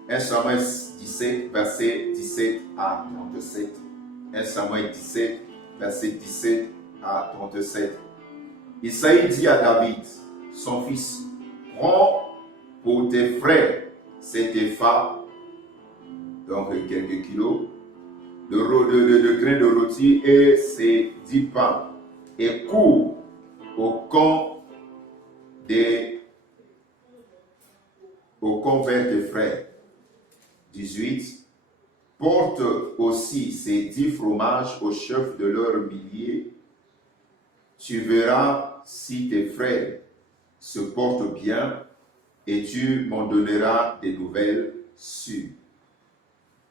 1 Samuel 17, verset 17 à 37. 1 Samuel 17, verset 17 à 37. Isaïe dit à David, son fils, prends pour tes frères cet épha, donc quelques kilos, de grains de rôti et ses 10 pains, et cours au camp vers tes frères. 18. Porte aussi ces 10 fromages au chef de leurs milliers. Tu verras si tes frères se portent bien et tu m'en donneras des nouvelles sûres.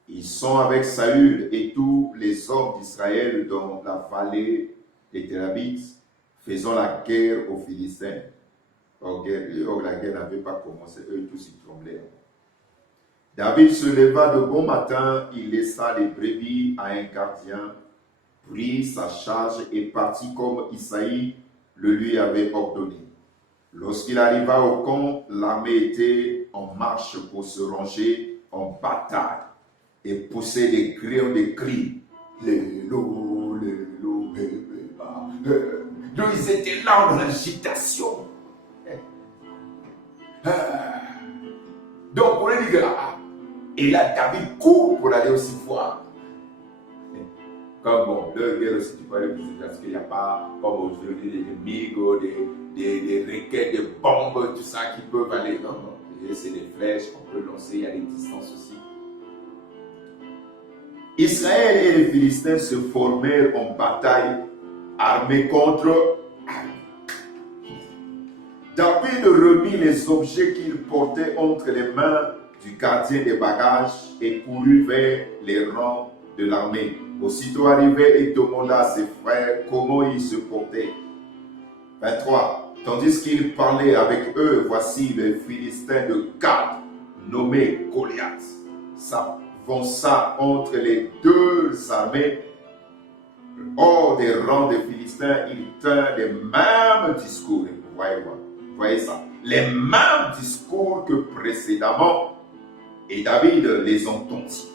Ils sont avec Saül et tous les hommes d'Israël dans la vallée des Térabites, faisant la guerre aux Philistins. Or, la guerre n'avait pas commencé, eux tous ils tremblaient. David se leva de bon matin, il laissa les brebis à un gardien, prit sa charge et partit comme Isaïe le lui avait ordonné. Lorsqu'il arriva au camp, l'armée était en marche pour se ranger en bataille et pousser des cris. Lélo, lélo, bébé, bah. Donc ils étaient là dans l'agitation. Donc on dit que et là David court pour aller aussi voir. Comme bon, leur guerre aussi, tu peux aller visiter parce qu'il n'y a pas, comme aujourd'hui, des migos, des raquettes, des bombes, tout ça qui peuvent aller. Non, non. C'est des flèches qu'on peut lancer, il y a des distances aussi. Israël et les Philistins se formèrent en bataille, armés contre David remit les objets qu'il portait entre les mains du gardien des bagages et courut vers les rangs de l'armée. Aussitôt arrivé, il demanda à ses frères comment ils se portaient. 23. Tandis qu'il parlait avec eux, voici le Philistin de Gad, nommé Goliath, s'avança entre les deux armées. Hors des rangs des Philistins, il tint les mêmes discours. Voyez ça. Les mêmes discours que précédemment. Et David les entendit.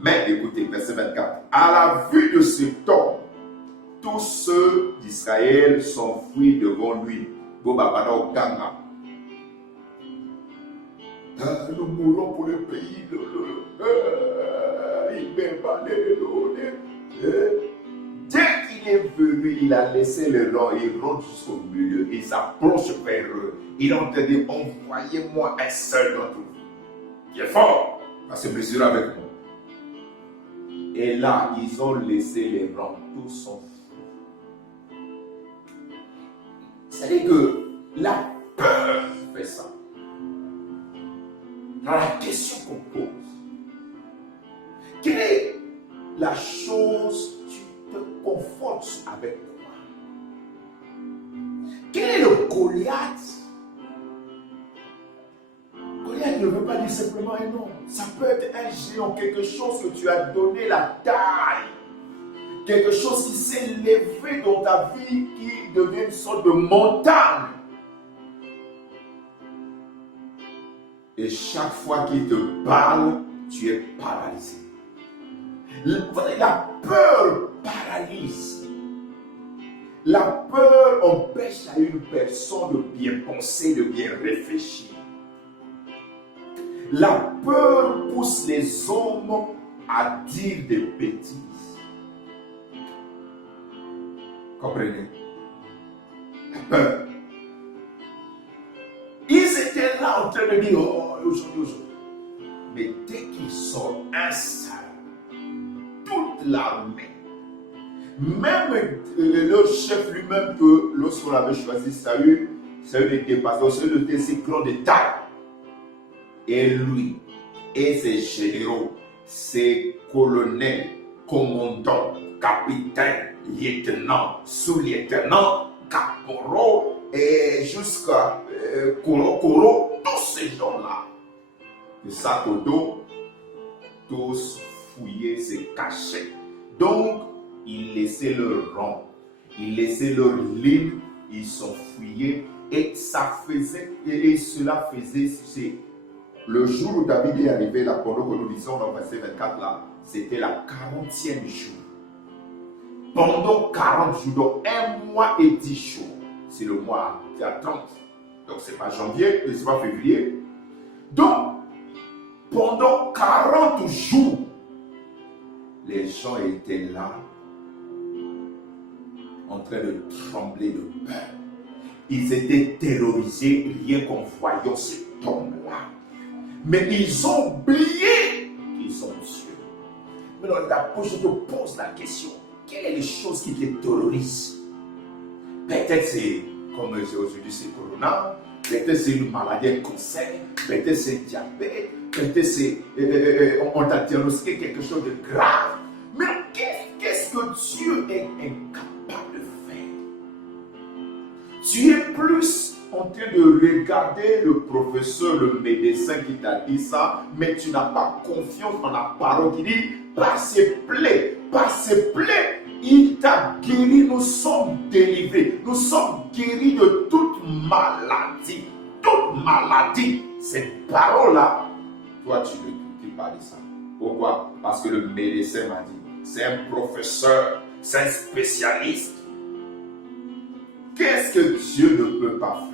Mais écoutez, verset 24. À la vue de cet homme, tous ceux d'Israël s'enfuient devant lui. Nous mourons pour le pays. Dès qu'il est venu, il a laissé le rang, il rentre jusqu'au milieu, il s'approche vers eux. Il a entendu, envoyez-moi un seul d'entre vous. Qui est fort, va se mesurer avec moi. Et là, ils ont laissé les rangs, tous sont fous. C'est-à-dire que la peur fait ça. Dans la question qu'on pose, quelle est la chose que tu te confortes avec quoi? Quel est le Goliath? Goliath ne veut pas dire simplement un nom. Ça peut être un géant, quelque chose que tu as donné la taille. Quelque chose qui s'est levé dans ta vie, qui devient une sorte de montagne. Et chaque fois qu'il te parle, tu es paralysé. La peur paralyse. La peur empêche à une personne de bien penser, de bien réfléchir. La peur pousse les hommes à dire des bêtises. Comprenez? La peur. Ils étaient là en train de dire, oh, aujourd'hui. Mais dès qu'ils sont installés, toute l'armée, même le chef lui-même, que lorsqu'on avait choisi Saül, c'est un dépassement, c'est un si grand de taille. Et lui et ses généraux, ses colonels, commandants, capitaines, lieutenants, sous-lieutenants, caporaux et jusqu'à Koro, tous ces gens-là, de sac au dos, tous fouillaient, se cachaient. Donc, ils laissaient leur rang, ils laissaient leur ligne, ils s'enfuyaient et ça faisait, et cela faisait, c'est le jour où David est arrivé là, pendant que nous lisons dans le verset 24 là, c'était la 40e jour. Pendant 40 jours, donc 1 mois et 10 jours, c'est le mois, c'est à 30. Donc c'est pas janvier, c'est pas février. Donc, pendant 40 jours, les gens étaient là, en train de trembler de peur. Ils étaient terrorisés rien qu'en voyant cet homme-là. Mais ils ont oublié qu'ils sont Dieu. Maintenant, d'abord, je te pose la question. Quelle est les choses qui te terrorisent? Peut-être c'est, comme aujourd'hui, c'est Corona. Peut-être c'est une maladie, un cancer. Peut-être c'est un diabète. Peut-être c'est, on t'a diagnostiqué quelque chose de grave. Mais qu'est-ce que Dieu est incapable de faire? Tu es plus en train de regarder le professeur, le médecin qui t'a dit ça, mais tu n'as pas confiance en la parole qui dit, par ses plaies, il t'a guéri, nous sommes délivrés, nous sommes guéris de toute maladie. Toute maladie, cette parole-là, toi tu ne dis pas de ça. Pourquoi? Parce que le médecin m'a dit, c'est un professeur, c'est un spécialiste. Qu'est-ce que Dieu ne peut pas faire?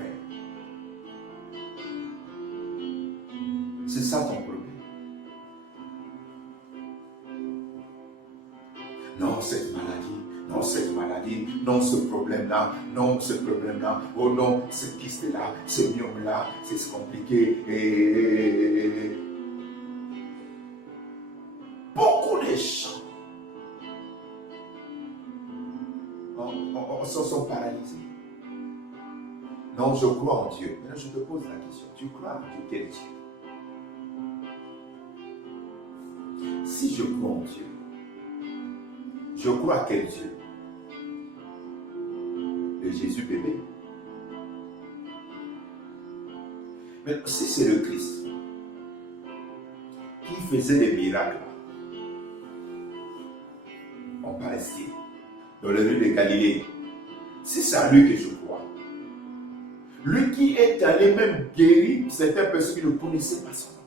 C'est ça ton problème. Non, cette maladie, non, ce problème-là, oh non, ce kyste-là, ce myome-là, c'est compliqué. Et beaucoup de gens sont paralysés. Non, je crois en Dieu. Maintenant, je te pose la question. Tu crois en Dieu? Quel Dieu? Si je crois en Dieu, je crois à quel Dieu? Le Jésus bébé. Mais si c'est le Christ qui faisait des miracles en Palestine, dans les rues de Galilée, si c'est à lui que je crois, lui qui est allé même guérir certaines personnes qui ne connaissaient pas son nom.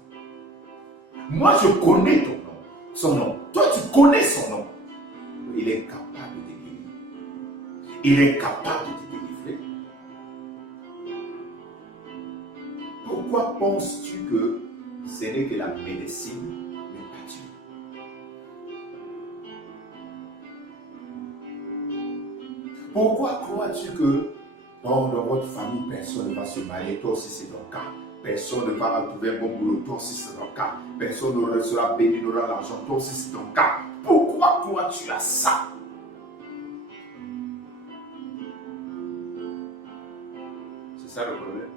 Moi, je connais ton nom, son nom. Toi, tu connais son nom. Il est capable de guérir. Il est capable de te délivrer. Pourquoi penses-tu que ce n'est que la médecine, mais pas Dieu? Pourquoi crois-tu que dans votre famille, personne ne va se marier? Toi aussi, c'est ton cas. Personne ne va trouver un bon boulot. Toi aussi, c'est ton cas. Personne ne sera béni, n'aura l'argent. Toi aussi, c'est ton cas. Pourquoi crois-tu à ça? C'est ça le problème.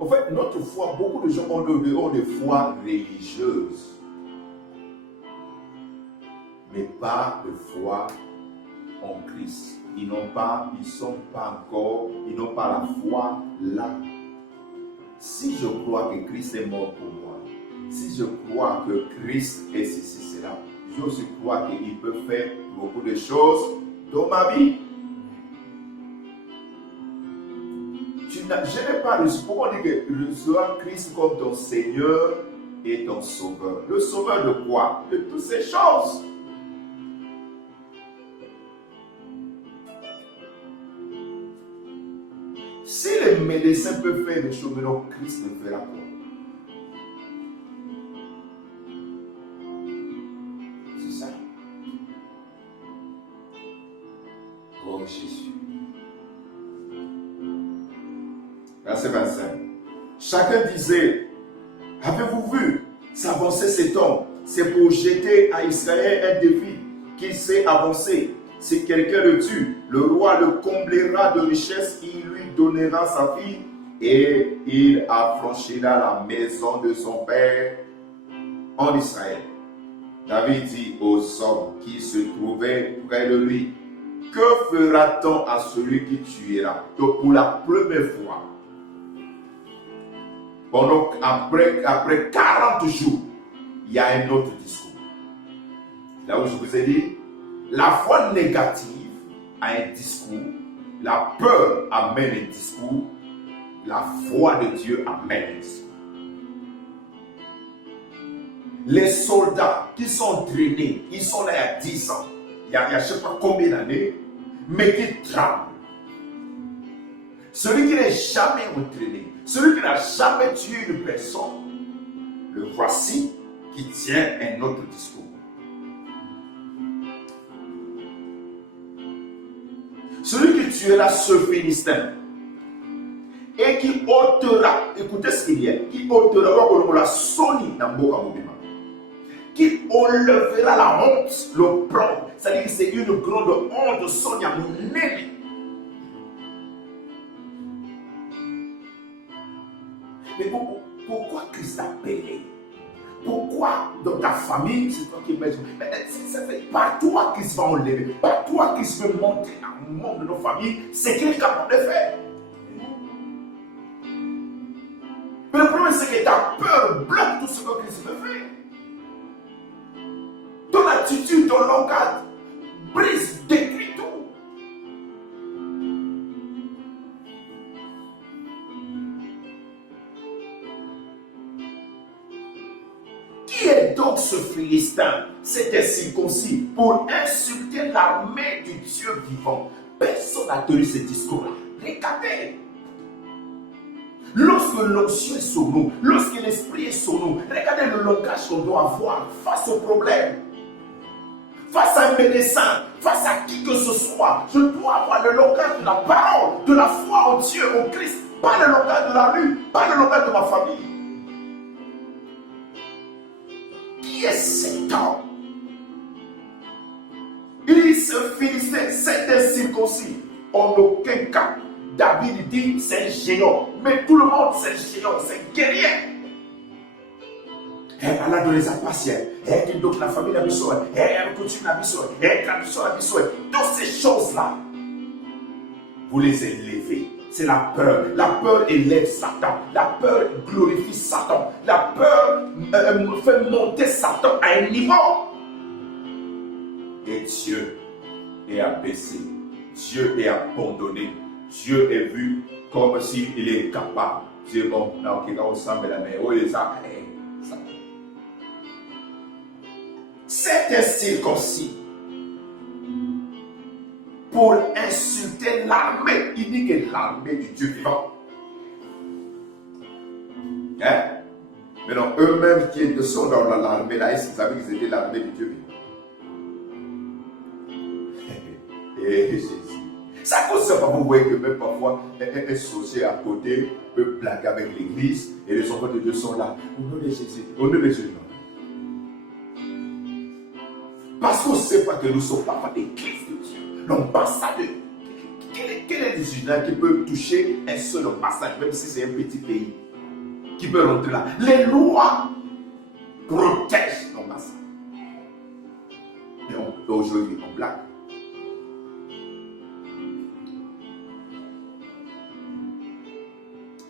En fait, notre foi, beaucoup de gens ont des foi religieuses, mais pas de foi en Christ. Ils n'ont pas la foi là. Si je crois que Christ est mort pour moi, si je crois que Christ est ceci, cela, je aussi crois qu'il peut faire beaucoup de choses dans ma vie. Je n'ai pas reçu. Pourquoi on dit que recevoir Christ comme ton Seigneur et ton Sauveur? Le Sauveur de quoi? De toutes ces choses. Si les médecins peuvent faire des choses, mais non, Christ ne fera pas. C'est ça. Oh Jésus. Verset 25. Chacun disait, avez-vous vu s'avancer cet homme? C'est pour jeter à Israël un défi qu'il s'est avancé. si quelqu'un le tue, le roi le comblera de richesses, il lui donnera sa fille et il affranchira la maison de son père en Israël. David dit aux hommes qui se trouvaient près de lui, que fera-t-on à celui qui tuera? Donc pour la première fois, après 40 jours, il y a un autre discours. Là où je vous ai dit, la foi négative a un discours, la peur amène un discours, la foi de Dieu amène un discours. Les soldats qui sont entraînés, ils sont là il y a 10 ans, il y a je ne sais pas combien d'années, mais qui tremblent. Celui qui n'est jamais entraîné, celui qui n'a jamais tué une personne, le voici qui tient un autre discours. Celui qui tuera ce Philistin et qui ôtera, écoutez ce qu'il y a, qui ôtera la soni dans Boka Mobima, qui enlèvera la honte, le plan, c'est-à-dire que c'est une grande honte, Sonia Mouneli. Mais pourquoi Christ a payé? Pourquoi dans ta famille, c'est toi qui imagines? Ça fait pas toi qui se va enlever, pas toi qui se veut montrer dans le monde de nos familles, c'est qu'il est capable de faire. Mais le problème, c'est que ta peur bloque tout ce que Christ veut faire. Ton attitude, ton langage brise, détruit tout. Qui est donc ce Philistin, cet incirconcis, pour insulter l'armée du Dieu vivant? Personne n'a tenu ce discours-là. Regardez. Lorsque l'onction est sur nous, lorsque l'esprit est sur nous, regardez le langage qu'on doit avoir face au problème. Face à un médecin, face à qui que ce soit, je dois avoir le langage de la parole, de la foi en Dieu, en Christ, pas le langage de la rue, pas le langage de ma famille. Qui est cet homme? Il se Philistin, c'est incirconcis. En aucun cas, David dit c'est un géant, mais tout le monde c'est un géant, c'est un guerrier. Elle a donné sa patience, elle dit donc la famille n'a besoin, elle continue la besoin, elle a besoin. Toutes ces choses-là, vous les élevez. C'est la peur. La peur élève Satan. La peur glorifie Satan. La peur fait monter Satan à un niveau. Et Dieu est abaissé. Dieu est abandonné. Dieu est vu comme s'il est capable. Dieu est bon. C'est un circoncis pour insulter l'armée. Il dit que l'armée du Dieu vivant. Hein? Mais non, eux-mêmes qui sont dans l'armée là, ils savaient qu'ils étaient l'armée du Dieu vivant. Et Jésus. Ça cause ça, vous voyez que même parfois, un sorcier à côté peut blaguer avec l'église et les enfants de Dieu sont là. Au nom de Jésus, au nom de Jésus. Parce qu'on ne sait pas que nous sommes parfois l'église de Dieu. L'ambassadeur. Quel est le musulman qui peut toucher un seul ambassadeur, même si c'est un petit pays, qui peut rentrer là? Les lois protègent l'ambassade. Mais aujourd'hui, on blague.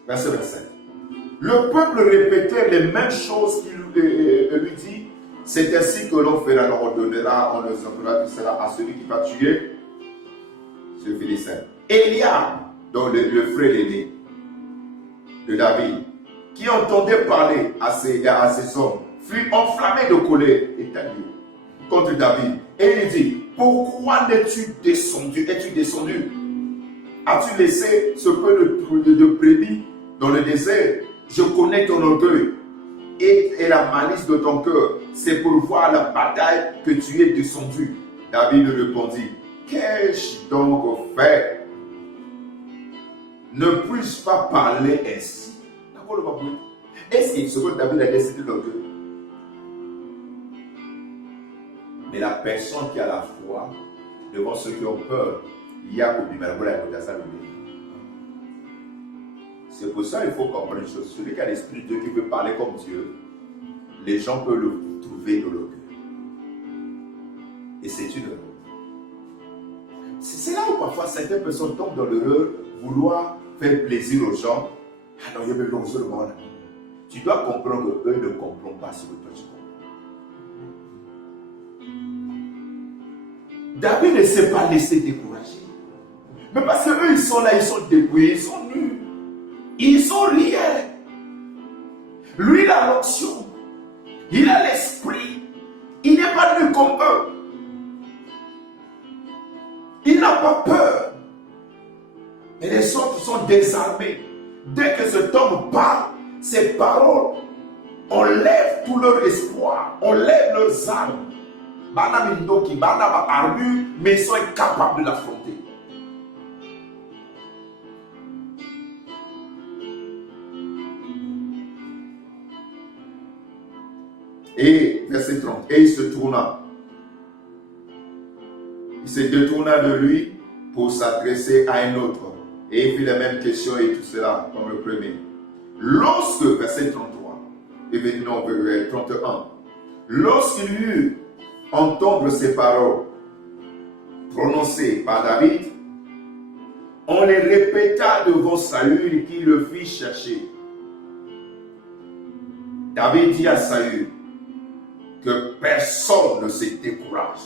Verset 27. Le peuple répétait les mêmes choses qu'il lui dit. C'est ainsi que l'on fera, l'on ordonnera, on exaucera, tout cela à celui qui va tuer ce Philistin. Eliab, dont le frère aîné de David, qui entendait parler à ces hommes, fut enflammé de colère et taillé contre David. Et il dit, pourquoi es-tu descendu? As-tu laissé ce peu de brebis dans le désert? Je connais ton orgueil et la malice de ton cœur. C'est pour voir la bataille que tu es descendu. David répondit, qu'ai-je donc fait? Ne puis-je pas parler ainsi? Est-ce que ce que David a décidé d'orgueil? Mais la personne qui a la foi devant ceux qui ont peur. C'est pour ça qu'il faut comprendre une chose. Celui qui a l'Esprit de Dieu qui veut parler comme Dieu, les gens peuvent le trouver dans le cœur. Et c'est une erreur. C'est là où parfois certaines personnes tombent dans l'erreur, vouloir faire plaisir aux gens. Ah non, il y a le monde. Tu dois comprendre qu'eux ne comprennent pas ce que toi tu comprends. David ne s'est pas laissé décourager. Mais parce qu'eux, ils sont là, ils sont débrouillés, ils sont nus. Ils sont rien. Lui, il a l'onction. Il a l'esprit. Il n'est pas nu comme eux. Il n'a pas peur. Et les autres sont désarmés. Dès que cet homme parle, ses paroles enlèvent tout leur espoir, enlèvent leurs armes. Mais ils sont incapables de l'affronter. Et verset 30, et il se tourna. Il se détourna de lui pour s'adresser à un autre. Et il fit la même question et tout cela comme le premier. Lorsque, verset 33, et non, 31, lorsqu'il eut entendre ces paroles prononcées par David, on les répéta devant Saül qui le fit chercher. David dit à Saül que personne ne se décourage.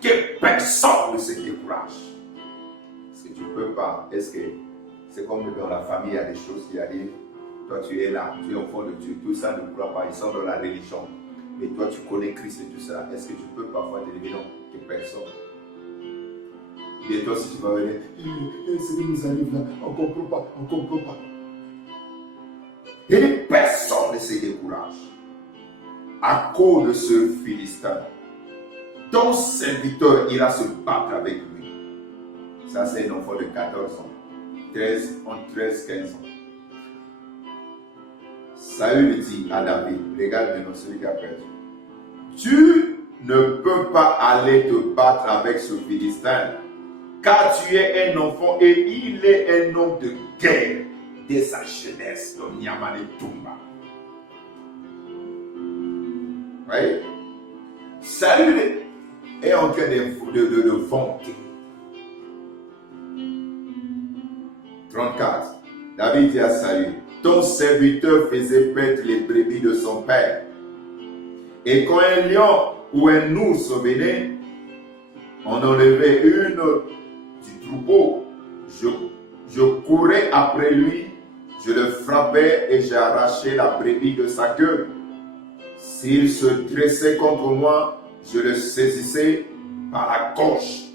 Que personne ne se décourage. Parce que tu ne peux pas. Est-ce que c'est comme dans la famille, il y a des choses qui arrivent. Toi, tu es là, tu es au fond de Dieu. Tout ça ne croit pas. Ils sont dans la religion. Mais toi, tu connais Christ et tout ça. Est-ce que tu peux parfois te lever? Non, que personne. Et toi, si tu vas venir, ce qui nous arrive là, on ne comprend pas, on ne comprend pas. Et personne ne se décourage à cause de ce Philistin. Ton serviteur ira se battre avec lui. Ça, c'est un enfant de 14 ans. Entre 13 et 15 ans. Saül dit à David, regarde maintenant celui qui a perdu. Tu ne peux pas aller te battre avec ce Philistin, car tu es un enfant et il est un homme de guerre dès sa jeunesse, le Nyamane Tumba. Oui. Saül est en train de vanter. 34. David dit à Saül, ton serviteur faisait paître les brebis de son père. Et quand un lion ou un ours venait, on enlevait une du troupeau. Je courais après lui, je le frappais et j'ai arraché la brebis de sa queue. S'il se dressait contre moi, je le saisissais par la gorge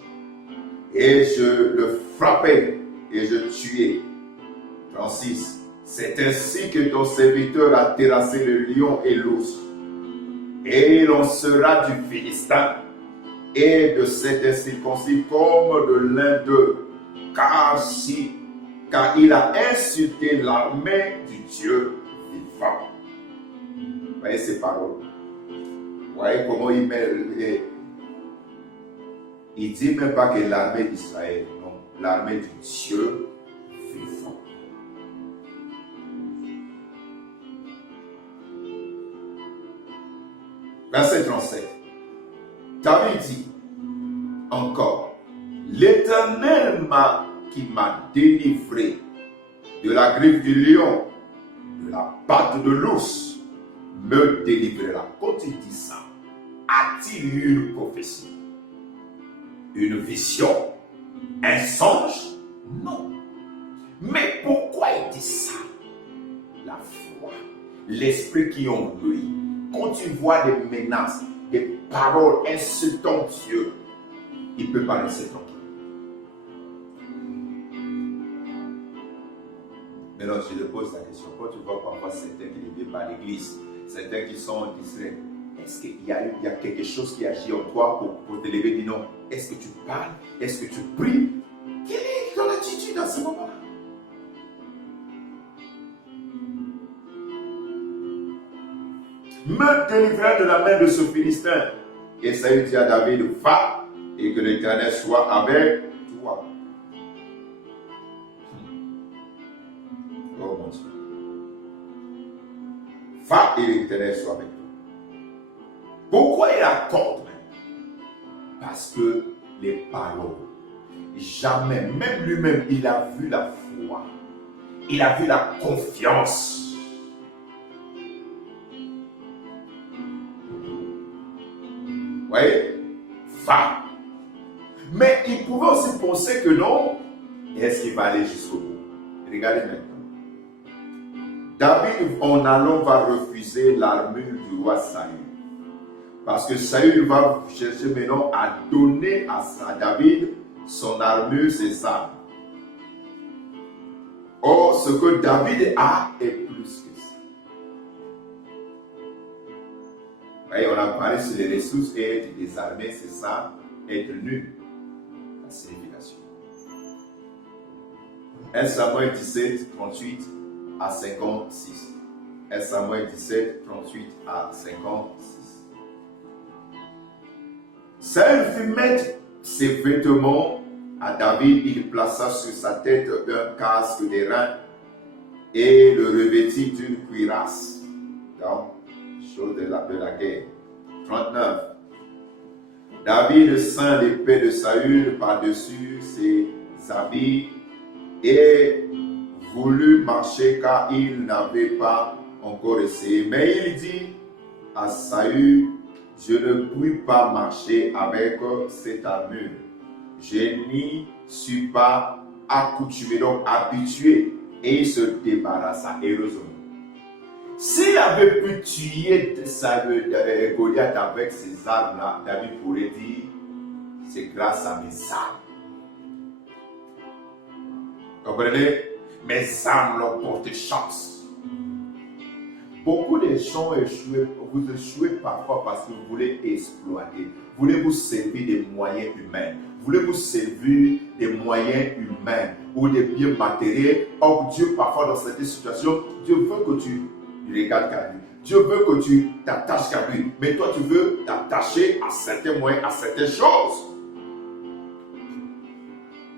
et je le frappais et je tuais. 36. C'est ainsi que ton serviteur a terrassé le lion et l'ours. Et il en sera du Philistin et de cet incirconcis comme de l'un d'eux, car il a insulté l'armée du Dieu vivant. Vous voyez ces paroles? Vous voyez comment il met. Il ne dit même pas que l'armée d'Israël, non, l'armée du Dieu vivant. Verset 37. David dit encore, l'Éternel qui m'a délivré de la griffe du lion, de la patte de l'ours, me délivrera. Quand il dit ça, a-t-il eu une prophétie, une vision, un songe? Non. Mais pourquoi il dit ça? La foi, l'esprit qui est en lui. Quand tu vois des menaces, des paroles insultant Dieu, il ne peut pas rester tranquille. Maintenant, je te pose la question. Quand tu vois parfois certains qui ne viennent pas à l'église, certains qui sont en Israël, est-ce qu'il y a quelque chose qui agit en toi pour te lever? Dis non. Est-ce que tu parles? Est-ce que tu pries? Quelle est ton attitude à ce moment-là? Me délivrer de la main de ce Philistin. Et Saül dit à David, va, et que l'Éternel soit avec toi. Oh mon Dieu. Va, et l'Éternel soit avec toi. Pourquoi il accorde? Parce que les paroles, jamais, même lui-même, il a vu la foi. Il a vu la confiance. Vous voyez? Va. Mais il pouvait aussi penser que non. Et est-ce qu'il va aller jusqu'au bout? Regardez maintenant. David, en allant, va refuser l'armure du roi Saül. Parce que Saül va chercher maintenant à donner à David son armure, ses armes. Or, ce que David a est plus que ça. Voyez, on a parlé sur les ressources et être désarmé, c'est ça, être nu. La signification. 1 Samuel 17, 38 à 56. 1 Samuel 17, 38 à 56. Saül fit mettre ses vêtements à David, il plaça sur sa tête un casque d'airain et le revêtit d'une cuirasse. Donc, chose de la guerre. 39. David ceint l'épée de Saül par-dessus ses habits et voulut marcher car il n'avait pas encore essayé. Mais il dit à Saül, je ne puis pas marcher avec cette armure. Je n'y suis pas accoutumé, donc habitué. Et il se débarrassa, heureusement. S'il avait pu tuer Goliath avec ces armes-là, David pourrait dire, c'est grâce à mes armes. Comprenez? Mes armes leur portent chance. Beaucoup de gens échouent, vous échouez parfois parce que vous voulez exploiter. Vous voulez vous servir des moyens humains. Vous voulez vous servir des moyens humains ou des biens matériels. Or, Dieu, parfois, dans certaines situations, Dieu veut que tu regardes qu'à lui. Dieu veut que tu t'attaches qu'à lui. Mais toi, tu veux t'attacher à certains moyens, à certaines choses.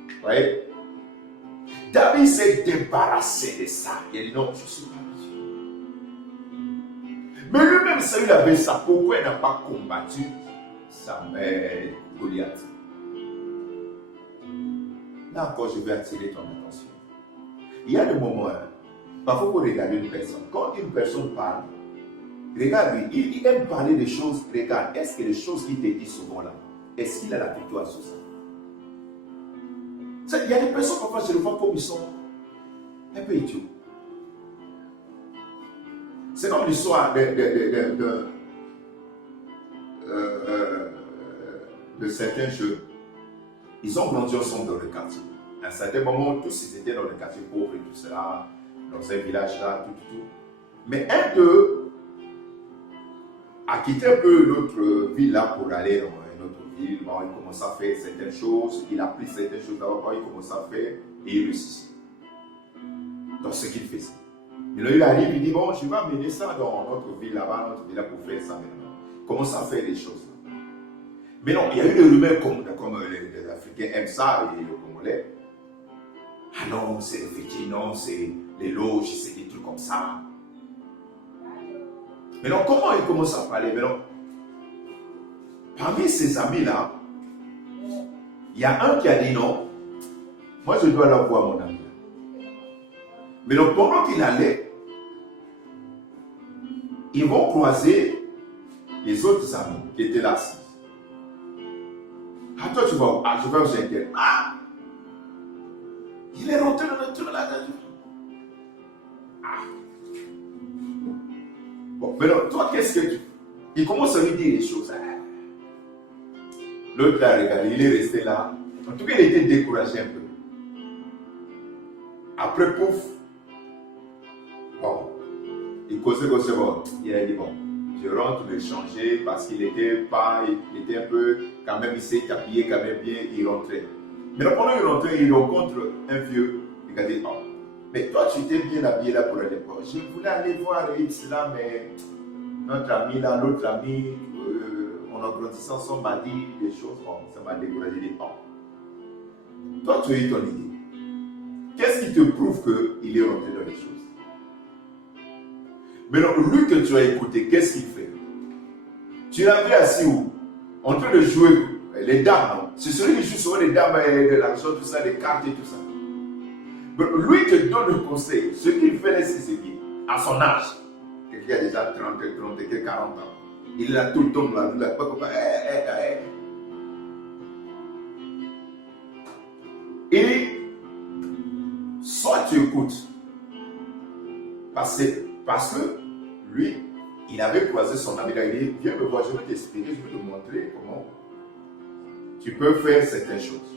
Vous voyez? David s'est débarrassé de ça. Il a dit non, je suis pas Dieu. Mais lui-même, Saül avait ça. Pourquoi il n'a pas combattu sa mère Goliath? Là encore, je vais attirer ton attention. Il y a des moments, parfois vous regardez une personne. Quand une personne parle, regarde lui, il aime parler des choses. Regarde, est-ce que les choses qu'il te dit souvent là, est-ce qu'il a la victoire sur ça? Il y a des personnes, parfois, je le vois comme ils sont un peu idiots. C'est comme l'histoire de certains jeunes. Ils ont grandi ensemble dans le quartier. À un certain moment, tous ils étaient dans le quartier pauvre et tout cela, dans un village là, tout. Mais un d'eux a quitté un peu notre ville là pour aller dans une autre ville. Bon, il commence à faire certaines choses, il a pris certaines choses d'abord, il commence à faire et il réussit dans ce qu'il faisait. Mais là, il arrive, il dit, bon, je vais amener ça dans notre ville là-bas, notre village pour faire ça maintenant. Il commence à faire des choses. Mais non, il y a eu des rumeurs comme les Africains aiment ça et les Congolais. Ah non, c'est les fétiches, non, c'est les loges, c'est des trucs comme ça. Mais non, comment il commence à parler? Mais non, parmi ses amis-là, il y a un qui a dit non, moi je dois la voir mon ami. Mais donc pendant qu'il allait, ils vont croiser les autres amis qui étaient là assis. Ah, toi tu vas où? Ah, je vais aux Indiens. Ah! Il est rentré dans le truc là. Ah! Bon, mais non, toi qu'est-ce que tu... Il commence à lui dire des choses. L'autre l'a regardé, il est resté là. En tout cas, il était découragé un peu. Après, pouf. Bon. Il causait bon. Il a dit bon, je rentre me changer parce qu'il était un peu, quand même, il s'est habillé quand même bien, il rentrait. Mais là, pendant qu'il rentrait, il rencontre un vieux. Il a dit, oh, mais toi, tu t'es bien habillé là pour aller voir. Je voulais aller voir X là, mais notre ami là, l'autre ami, on en grandissant, on m'a dit des choses, ça m'a découragé des parents. Toi, tu as eu ton idée. Qu'est-ce qui te prouve qu'il est rentré dans les choses? Maintenant, lui que tu as écouté, qu'est-ce qu'il fait? Tu l'as vu assis où? En train de jouer les dames, non? C'est celui qui joue souvent les dames, de l'argent, tout ça, les cartes et tout ça. Mais lui te donne le conseil. Ce qu'il fait là, c'est bien. À son âge, quelqu'un qui a déjà 30, 40 ans. Il a tout le temps là, Et soit tu écoutes, parce que lui, il avait croisé son ami, il a dit, viens me voir, je vais t'expliquer, je vais te montrer comment tu peux faire certaines choses.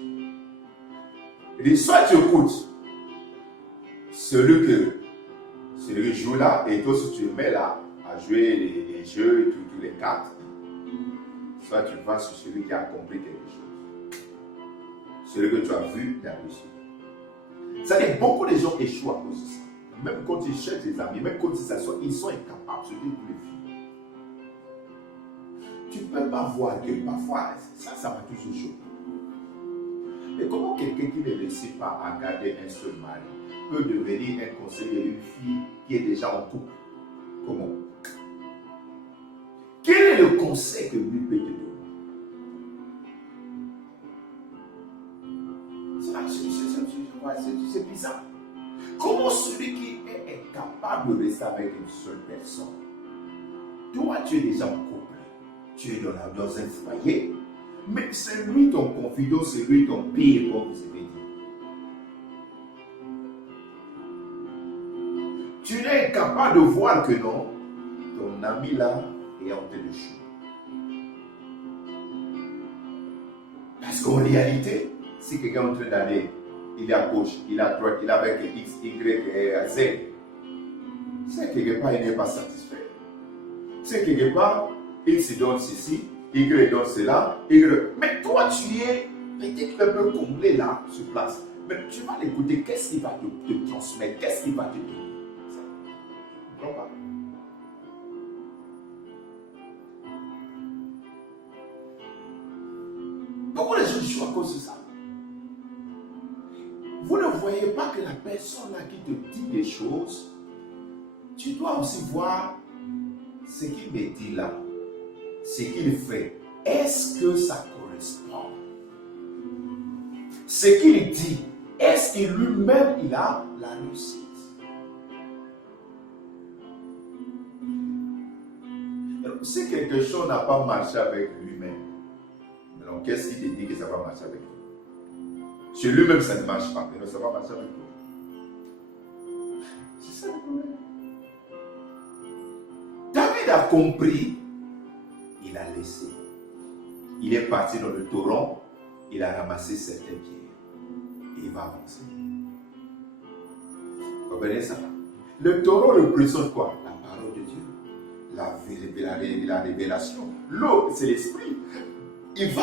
Il dit, soit tu écoutes celui qui joue là, et toi, si tu le mets là, à jouer les jeux, toutes les cartes, soit tu vas sur celui qui a compris quelque chose. Celui que tu as vu dans le ciel. Ça dit, beaucoup de gens échouent à cause de ça. Même quand ils cherchent des amis, même quand ils s'assoient, ils sont incapables, surtout pour les filles. Tu ne peux pas voir que parfois, ça va toujours jouer. Mais comment quelqu'un qui ne réussit pas à garder un seul mari peut devenir un conseiller d'une fille qui est déjà en couple? Comment? Quel est le conseil que lui peut te donner? C'est bizarre. Comment celui qui est incapable de rester avec une seule personne? Toi, tu es déjà en couple. Tu es dans un foyer. Mais c'est lui ton confident, c'est lui ton pire, comme vous avez dit. Tu n'es incapable de voir que non, ton ami là est en train de jouer. Parce qu'en réalité, si quelqu'un est en train d'aller, il est à gauche, il est à droite, il est avec X, Y et Z, c'est quelque part, il n'est pas satisfait. C'est quelque part, X donne ceci, Y donne cela, Y. Mais toi, tu es peut-être un peu comblé là, sur place. Mais tu vas l'écouter, qu'est-ce qu'il va te transmettre, qu'est-ce qu'il va te donner? Je ne comprends pas. Pourquoi les gens jouent à cause de ça? Vous ne voyez pas que la personne là qui te dit des choses, tu dois aussi voir ce qu'il me dit là, ce qu'il fait. Est-ce que ça correspond? Ce qu'il dit, est-ce que lui-même il a la réussite? Alors, si quelque chose n'a pas marché avec lui-même, alors qu'est-ce qui te dit que ça va marcher avec toi? Chez lui-même, ça ne marche pas, mais ça va marcher avec toi. C'est ça le problème. David a compris, il a laissé. Il est parti dans le torrent, il a ramassé certaines pierres. Et il va avancer. Vous comprenez ça? Le torrent représente quoi? La parole de Dieu. La révélation. L'eau, c'est l'esprit. Il va.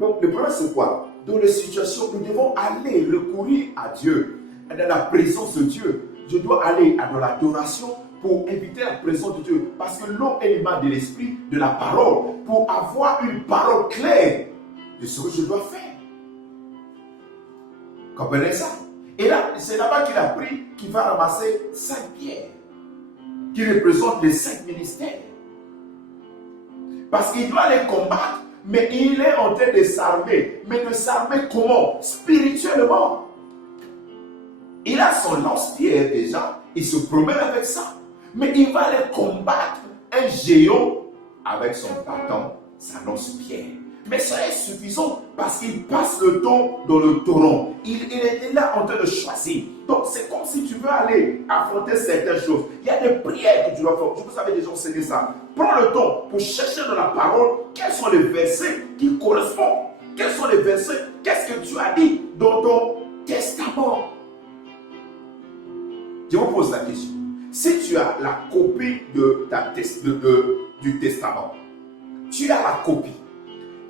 Donc le problème, c'est quoi? Dans les situations, nous devons aller recourir à Dieu, dans la présence de Dieu. Je dois aller dans l'adoration pour éviter la présence de Dieu. Parce que l'eau est l'image de l'esprit, de la parole, pour avoir une parole claire de ce que je dois faire. Comprenez ça? Et là, c'est là-bas qu'il a pris, qu'il va ramasser 5 pierres, qui représentent les 5 ministères. Parce qu'il doit aller combattre. Mais il est en train de s'armer. Mais de s'armer comment? Spirituellement. Il a son lance-pierre déjà. Il se promène avec ça. Mais il va aller combattre un géant avec son bâton, sa lance-pierre. Mais ça est suffisant parce qu'il passe le temps dans le torrent. Il est là en train de choisir. Donc c'est comme si tu veux aller affronter certaines choses. Il y a des prières que tu dois faire. Je vous avais déjà enseigné ça. Prends le temps pour chercher dans la parole quels sont les versets qui correspondent. Quels sont les versets? Qu'est-ce que tu as dit dans ton testament? Je vous pose la question. Si tu as la copie du testament, tu as la copie.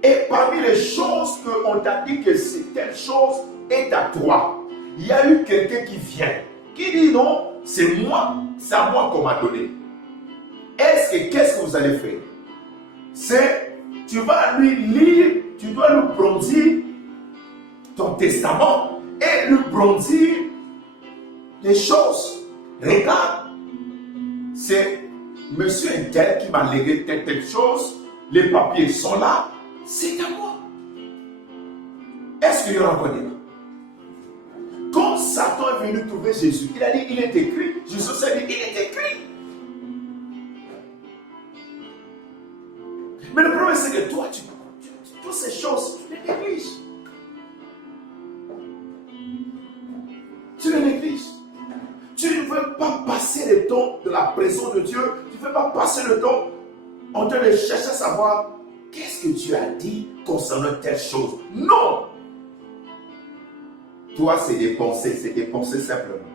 Et parmi les choses qu'on t'a dit que c'est telle chose est à toi, il y a eu quelqu'un qui vient, qui dit non, c'est à moi qu'on m'a donné. Qu'est-ce que vous allez faire? C'est tu vas lui lire, tu dois lui brandir ton testament et lui brandir des choses. Regarde, c'est monsieur un tel qui m'a légué telle chose, les papiers sont là, c'est à moi. Est-ce qu'il y aura encore débat? Quand Satan est venu trouver Jésus, il a dit, il est écrit. Jésus s'est dit, il est écrit. Mais le problème, c'est que toi, toutes ces choses, tu les négliges. Tu les négliges. Tu ne veux pas passer le temps de la présence de Dieu. Tu ne veux pas passer le temps en train de chercher à savoir qu'est-ce que Dieu a dit concernant telle chose. Non! Toi, c'est des pensées simplement.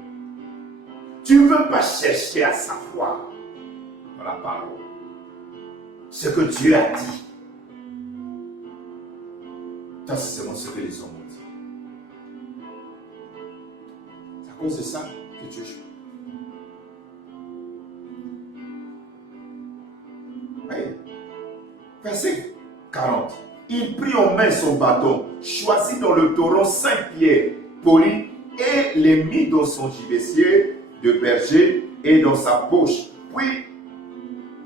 Tu ne veux pas chercher à savoir dans la parole ce que Dieu a dit. Ça, c'est seulement ce que les hommes ont dit. C'est à cause de ça que tu échoues. Oui. Verset 40. Il prit en main son bâton, choisit dans le torrent 5 pierres polies et les mit dans son gibecier de berger et dans sa poche. Puis,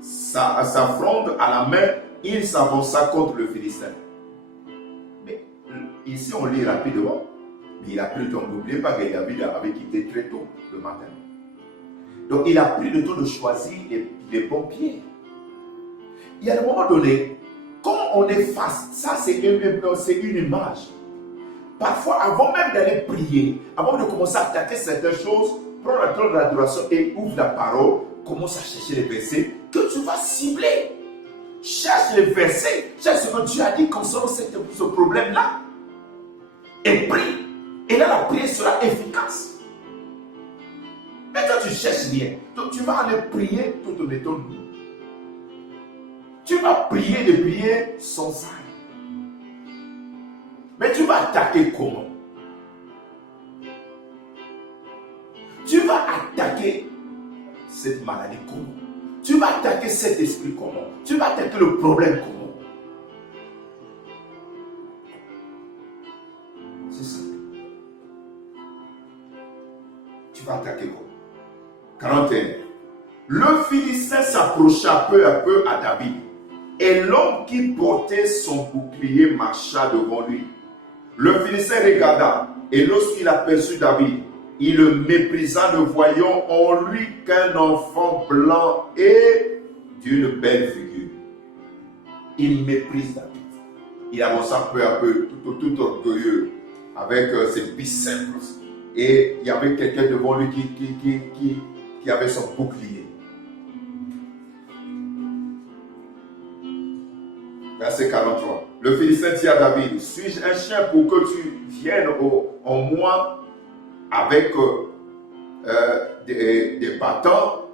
sa fronde à la main, il s'avança contre le Philistin. Mais ici, on lit rapidement. Mais il a pris le temps. N'oubliez pas que David avait quitté très tôt le matin. Donc, il a pris le temps de choisir les bons pieds. Il y a un moment donné, quand on est face, ça c'est une image. Parfois, avant même d'aller prier, avant de commencer à attaquer certaines choses, prends le temps de l'adoration et ouvre la parole, commence à chercher les versets que tu vas cibler. Cherche les versets, cherche ce que Dieu a dit concernant ce problème-là. Et prie. Et là, la prière sera efficace. Mais quand tu cherches bien, donc tu vas aller prier tout en étant nu. Tu vas prier de prier sans arrêt. Mais tu vas attaquer comment? Tu vas attaquer cette maladie comment? Tu vas attaquer cet esprit comment? Tu vas attaquer le problème comment? C'est ça. Tu vas attaquer comment? 41. Le Philistin s'approcha peu à peu à David. Et l'homme qui portait son bouclier marcha devant lui. Le Philistin regarda, et lorsqu'il aperçut David, il le méprisa, ne voyant en lui qu'un enfant blanc et d'une belle figure. Il méprise David. Il avança peu à peu, tout orgueilleux, avec ses biceps. Et il y avait quelqu'un devant lui qui avait son bouclier. Verset 43. Le Philistin dit à David, suis-je un chien pour que tu viennes en moi avec des bâtons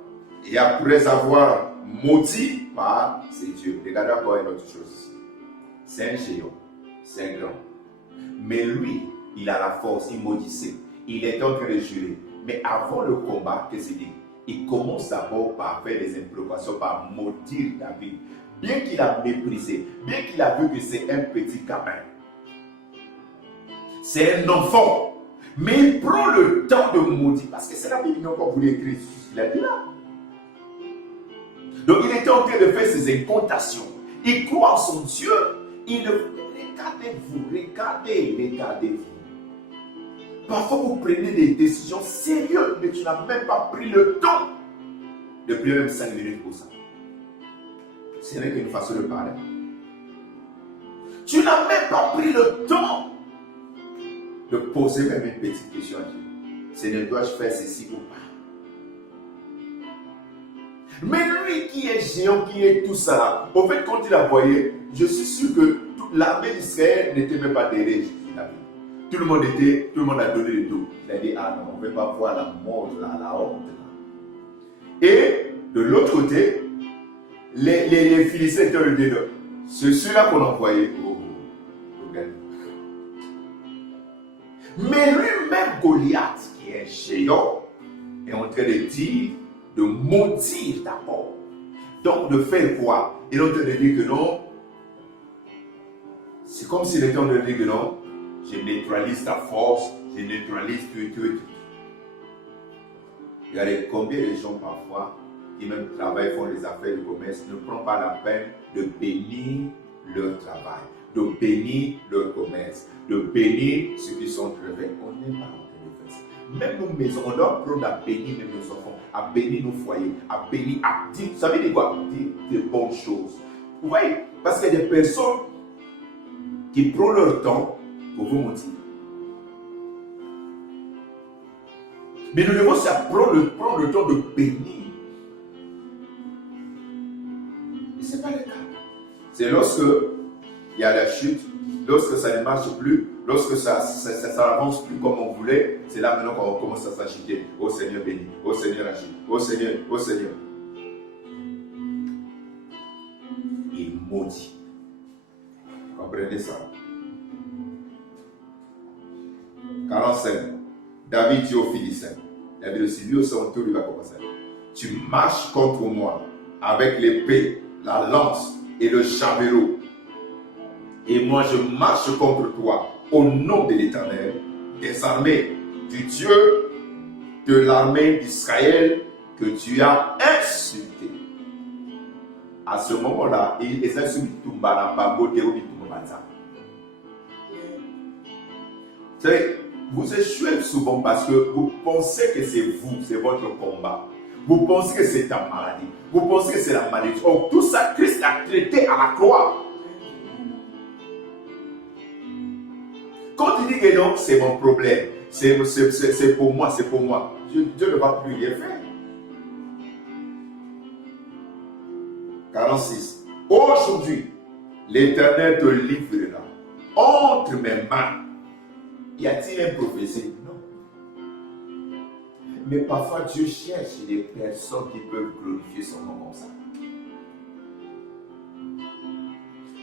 et après avoir maudit par ses dieux. Regardez encore une autre chose ici. C'est un géant, c'est un grand. Mais lui, il a la force, il maudissait. Il est en train de jurer. Mais avant le combat, qu'est-ce qu'il dit? Il commence d'abord par faire des imprécations, par maudire David. Bien qu'il a méprisé, bien qu'il a vu que c'est un petit gamin, c'est un enfant, mais il prend le temps de maudire, parce que c'est la Bible qui n'a pas voulu écrire ce qu'il a dit là. Donc il était en train de faire ses incantations. Il croit en son Dieu. Regardez-vous. Parfois vous prenez des décisions sérieuses, mais tu n'as même pas pris le temps de prier même 5 minutes pour ça. Ce n'est qu'une façon de parler. Tu n'as même pas pris le temps de poser même une petite question à Dieu. Seigneur, dois-je faire ceci ou pas? Mais lui qui est géant, qui est tout ça, en fait, quand il a voyé, je suis sûr que toute l'armée d'Israël n'était même pas derrière David. Tout le monde a donné le dos. Il a dit, ah non, on ne veut pas voir la mort, la honte. Et de l'autre côté, les Philistins étaient le dedans. C'est celui-là qu'on envoyait au gars. Mais lui-même, Goliath, qui est géant, est en train de dire, de maudire d'abord. Donc, de faire quoi? Il est en train de dire que non, C'est comme s'il était en train de dire que non, je neutralise ta force, je neutralise tout. Regardez combien de gens parfois qui même travaillent, font des affaires de commerce, ne prennent pas la peine de bénir leur travail, de bénir leur commerce, de bénir ceux qui sont travaillés. On n'est pas en train de faire ça. Même nos maisons, on doit apprendre à bénir même nos enfants, à bénir nos foyers, à bénir, à dire, vous savez de quoi? Dire des bonnes choses. Vous voyez, parce qu'il y a des personnes qui prennent leur temps pour vous mentir. Mais nous devons prendre le temps de bénir. Et ce n'est pas le cas. C'est lorsque il y a la chute, lorsque ça ne marche plus, lorsque ça n'avance plus comme on voulait, c'est là maintenant qu'on commence à s'agiter. Oh Seigneur béni, oh Seigneur agis, oh Seigneur, oh Seigneur. Il maudit. Comprenez ça? 45. David dit aux Philistins, David aussi, lui aussi, son tour, il va commencer. Tu marches contre moi avec l'épée, la lance et le javelot. Et moi, je marche contre toi au nom de l'Éternel, des armées, du Dieu de l'armée d'Israël que tu as insulté. À ce moment-là, il est insulté. Vous savez, vous échouez souvent parce que vous pensez que c'est vous, c'est votre combat. Vous pensez que c'est ta maladie. Vous pensez que c'est la maladie. Oh, tout ça, Christ a traité à la croix. Quand il dit que non, c'est mon problème. C'est pour moi, c'est pour moi. Dieu ne va plus rien faire. 46. Aujourd'hui, l'Éternel te livrera entre mes mains. Y a-t-il une prophétie? Non. Mais parfois, Dieu cherche des personnes qui peuvent glorifier son nom comme ça.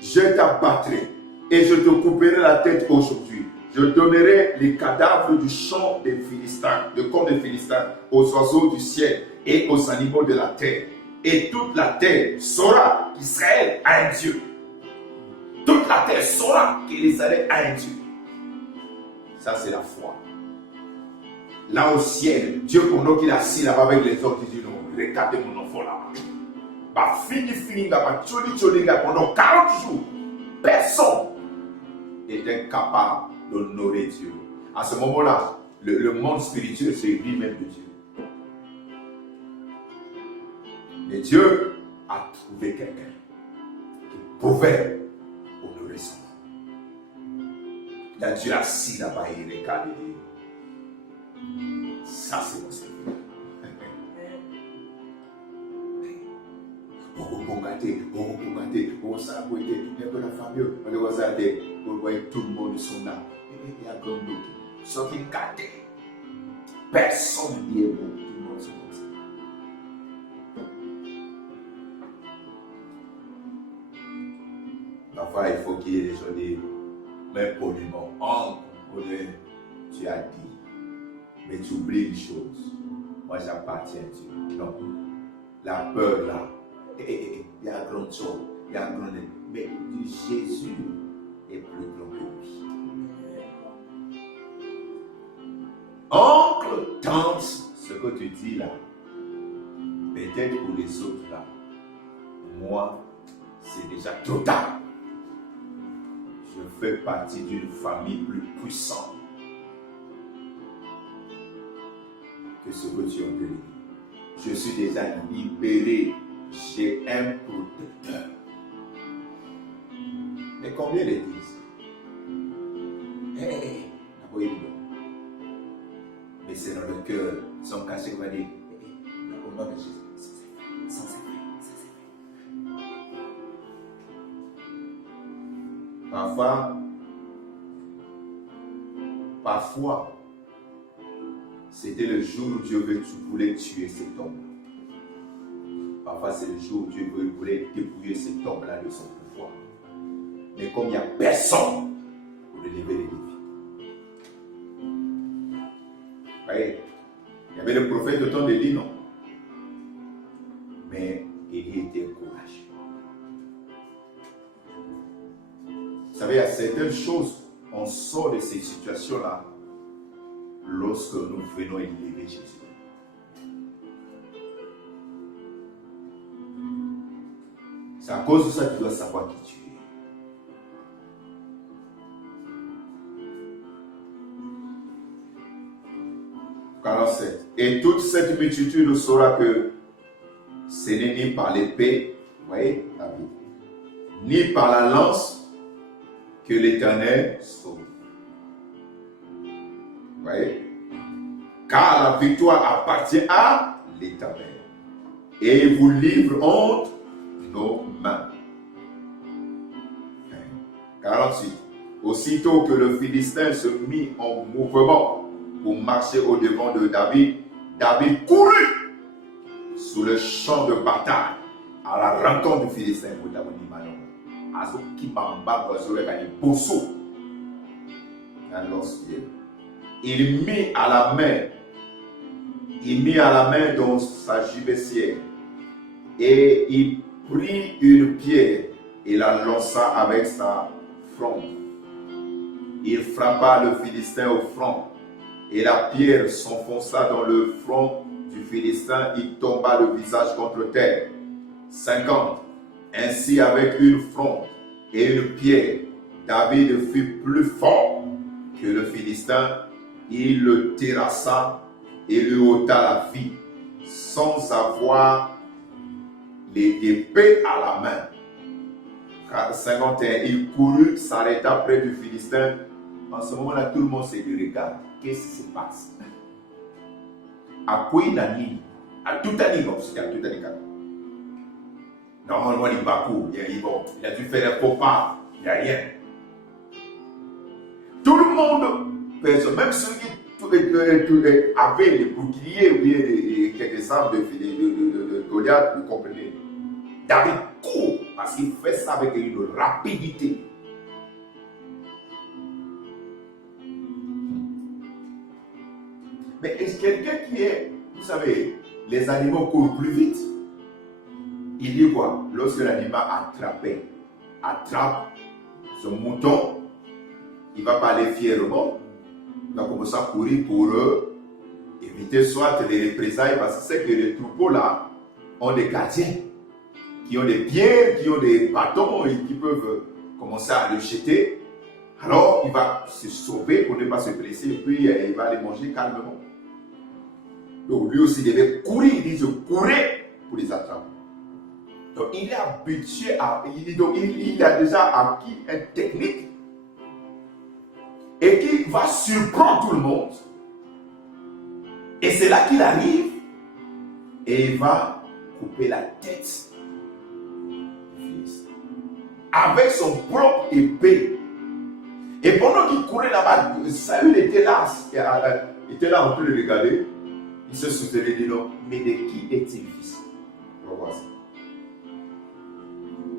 Je t'abattrai et je te couperai la tête aujourd'hui. Je donnerai les cadavres du champ des Philistins, de camp des Philistins, aux oiseaux du ciel et aux animaux de la terre. Et toute la terre saura qu'Israël a un Dieu. Toute la terre saura qu'Israël a un Dieu. Ça, c'est la foi. Là au ciel, Dieu, pendant qu'il est assis là-bas avec les autres, il dit non, regardez mon enfant là-bas. Bah, fini, bah, tcholi, pendant 40 jours, personne est incapable d'honorer Dieu. À ce moment-là, le monde spirituel se rit même de Dieu. Mais Dieu a trouvé quelqu'un qui pouvait honorer son nom. Il a Dieu assis là-bas et il regarde et dit, ça c'est mon Seigneur. Tout le monde sont là. Il y a comme nous qui sont gâtés. Personne n'est bon. Tout le monde sont comme ça. Parfois, il faut qu'il y ait des gens qui mais poliment. Tu as dit. Mais tu oublies une chose. Moi, j'appartiens à Dieu. Non. La peur là. Il y a grand chose. Il y a grand. Mais Jésus est plus grand que lui. Oncle, tante, ce que tu dis là, peut-être pour les autres là, moi, c'est déjà trop tard. Je fais partie d'une famille plus puissante que ce que tu as dit. Je suis déjà libéré. J'ai un protecteur. Mais combien les disent? Mais c'est dans le cœur. Ils sont cachés comme dire. Au nom de Jésus. Ça c'est fait. Parfois, c'était le jour où Dieu voulait tuer cet homme. Parfois, c'est le jour où Dieu voulait dépouiller cet homme-là de son pouvoir. Mais comme il n'y a personne pour le lever les défis. Vous voyez, il y avait le prophète de temps d'Élie, non? Mais Élie était courageux. Vous savez, il y a certaines choses, on sort de ces situations-là lorsque nous venons élever Jésus. C'est à cause de ça que tu dois savoir qui tu es. 47. Et toute cette multitude saura que ce n'est ni par l'épée, vous voyez, David, ni par la lance que l'Éternel sauve. Vous voyez? Car la victoire appartient à l'Éternel. Et il vous livre entre nos mains. 48. Aussitôt que le Philistin se mit en mouvement pour marcher au-devant de David, David courut sous le champ de bataille à la rencontre du Philistin. Il mit à la main dans sa gibecière et il prit une pierre et la lança avec sa fronde. Il frappa le Philistin au front et la pierre s'enfonça dans le front du Philistin. Il tomba le visage contre terre. 50. Ainsi, avec une fronde et une pierre, David fut plus fort que le Philistin. Il le terrassa et lui ôta la vie sans avoir l'épée à la main. 51. Il courut, s'arrêta près du Philistin. En ce moment-là, tout le monde se regarde. Qu'est-ce qui se passe? À quoi il a dit? À tout à niveau, c'est à tout à niveau. Normalement, il va courir. Il a dû faire un faux pas. Il n'y a rien. Tout le monde, même ceux qui avaient les boucliers ou bien quelques armes de Goliath, vous comprenez? David court parce qu'il fait ça avec une rapidité. Mais est-ce quelqu'un qui est, vous savez, les animaux courent plus vite? Il dit quoi? Lorsque l'animal attrape son mouton, il ne va pas aller fièrement. Il va commencer à courir pour éviter soit les représailles, parce que c'est que les troupeaux là ont des gardiens qui ont des pierres, qui ont des bâtons et qui peuvent commencer à le jeter. Alors il va se sauver pour ne pas se blesser et puis il va aller manger calmement. Donc lui aussi devait courir, il dit je courais pour les attraper. Donc il est habitué à, il a déjà acquis une technique et qui va surprendre tout le monde. Et c'est là qu'il arrive et il va couper la tête avec son propre épée. Et pendant qu'il courait là-bas, Saül était là en train de regarder. Il se soutenait de l'homme, mais de qui est-il fils? On va voir ça.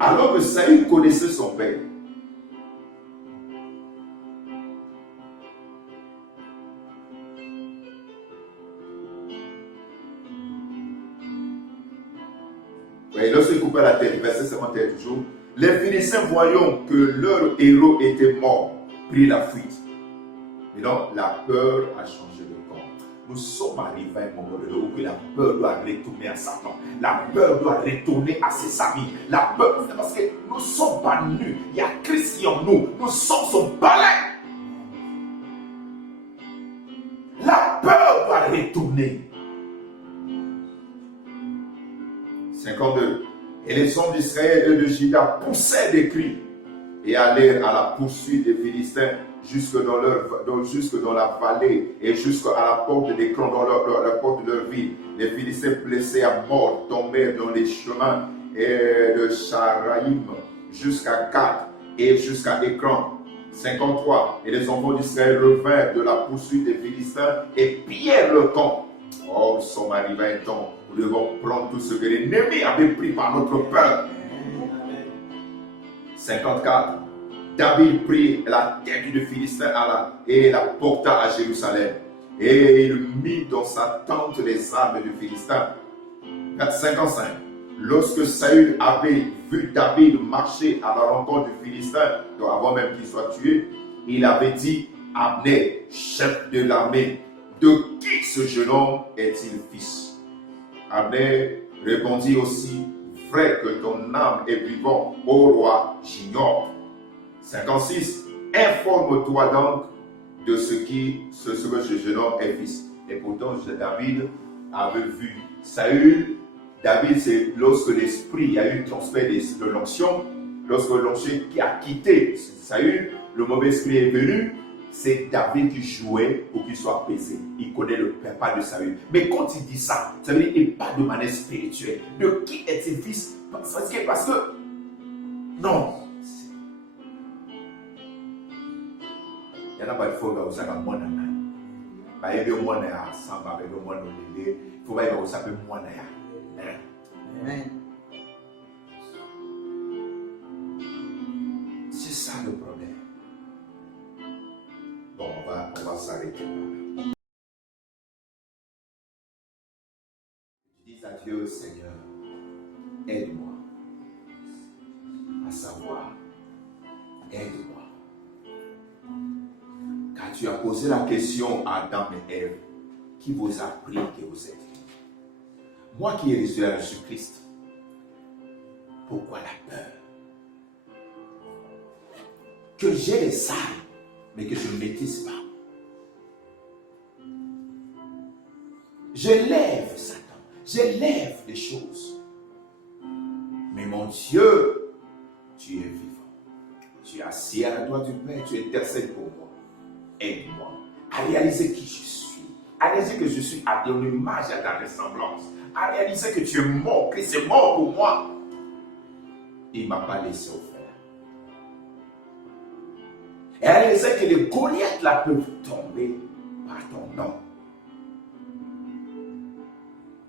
Alors que Saül connaissait son père, et lorsqu'il coupait la tête, verset 51 toujours, les Philistins voyant que leur héros était mort, prirent la fuite. Et donc la peur a changé de camp. Nous sommes arrivés à un moment donné où la peur doit retourner à Satan. La peur doit retourner à ses amis. La peur, c'est parce que nous ne sommes pas nus. Il y a Christ qui est en nous. Nous sommes son palais. La peur doit retourner. 52. Et les hommes d'Israël et de Juda poussèrent des cris et allèrent à la poursuite des Philistins jusque dans la vallée et jusqu'à la porte des crans, dans la porte de leur ville. Les Philistins blessés à mort tombèrent dans les chemins de Charaïm jusqu'à Gath et jusqu'à Écran. 53. Et les enfants d'Israël revinrent de la poursuite des Philistins et pillèrent le camp. Oh, nous sommes arrivés à un temps où nous devons prendre tout ce que l'ennemi avait pris par notre peur. 54. David prit la tête du Philistin et la porta à Jérusalem. Et il mit dans sa tente les armes du Philistin. 55. lorsque Saül avait vu David marcher à la rencontre du Philistin, donc avant même qu'il soit tué, il avait dit, Abner, chef de l'armée, de qui ce jeune homme est-il fils? Abner répondit aussi, vrai que ton âme est vivante, ô roi, j'ignore. 56. Informe-toi donc de ce que ce jeune homme est fils. Et pourtant, David avait vu Saül. David, c'est lorsque l'esprit, il y a eu transfert de l'onction, lorsque l'onction qui a quitté Saül, le mauvais esprit est venu, c'est David qui jouait pour qu'il soit apaisé. Il connaît le papa de Saül. Mais quand il dit ça, ça veut dire qu'il n'est pas de manière spirituelle. De qui est-il fils? Parce que non. Il y en a pas de fois où ça va moins dans bah, il y a moins à samba, il y a moins de l'élé. Il faut voir où ça peut moins à. Amen. C'est ça le problème. Bon, on va s'arrêter là. Je dis à Dieu, Seigneur, aide-moi à savoir, aide-moi. Car tu as posé la question à Adam et Ève, qui vous a appris que vous êtes? Moi qui ai reçu à Jésus-Christ, pourquoi la peur? Que j'ai les armes, mais que je ne maîtrise pas. Je lève Satan, je lève les choses. Mais mon Dieu, tu es vivant. Tu es assis à la droite du Père, tu intercèdes pour moi. Aide-moi à réaliser qui je suis, à réaliser que je suis à ton image et à ta ressemblance, à réaliser que tu es mort, que c'est mort pour moi. Il ne m'a pas laissé offert. Et à réaliser que les Goliaths là peuvent tomber par ton nom.